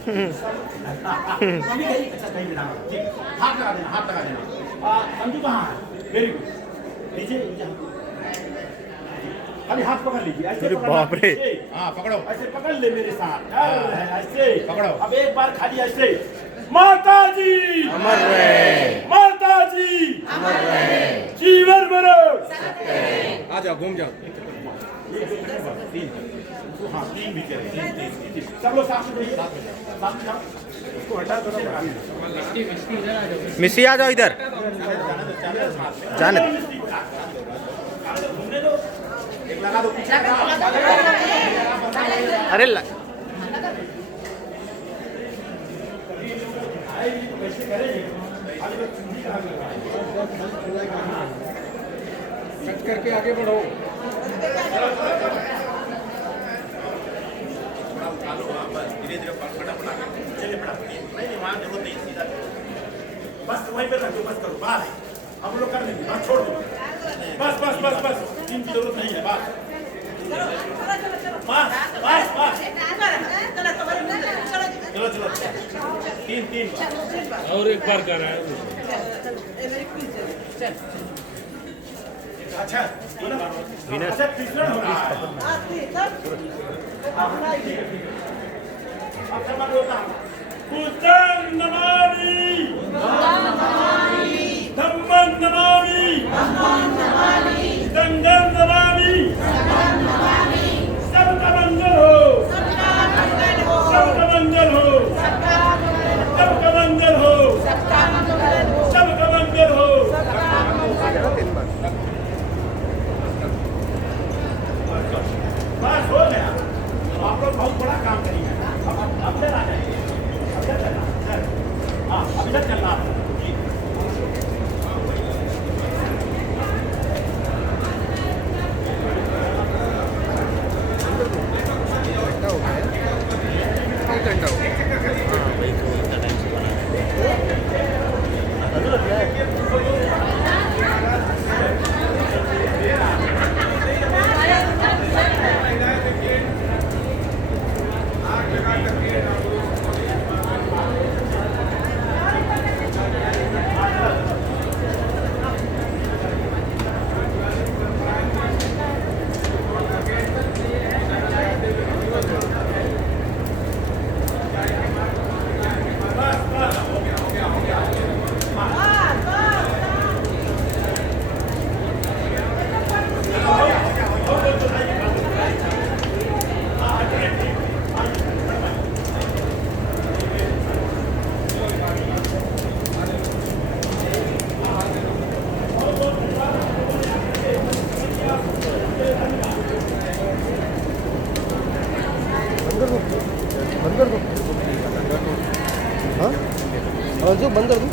मम्मी कहीं ठीक, हाथ लगा देना। संजू कहाँ है? वेरी गुड, लीजिए खाली हाथ पकड़ लीजिए, ऐसे बाप रे। हाँ पकड़ो, ऐसे पकड़ ले मेरे साथ, ऐसे पकड़ो। अब एक बार खाली ऐसे, माता जी अमर रहे, माता जी अमर रहे, जीवन भरो। आ जाओ, घूम जाओ। हाँ 3 भी करें, 3 सब लोग साथ में इसको हटा दो। मिस्सी आ जाओ इधर, जाने लगा दो। अरे कट करके आगे बढ़ो। धीरे-धीरे चलिए नहीं वहाँ जरूरत नहीं, सीधा बस वहीं पे रख दो, बस करो बाहर। हम लोग कर लेंगे, बस छोड़ दो, बस टीम की जरूरत नहीं है। बस चलो 3 और एक बार कर रहा है। अच्छा तीसरा हो रहा है। बुद्धं नमामि, धम्मं नमामि, संघं नमामि। सबका मंगल हो, सबका मंगल हो, सबका मंगल हो, सबका मंगल हो। बस हो गया। आप लोग बहुत बड़ा काम करिए। अब चला जाइए, अब चलना। हाँ अभी तक चलना। बंद कर दो।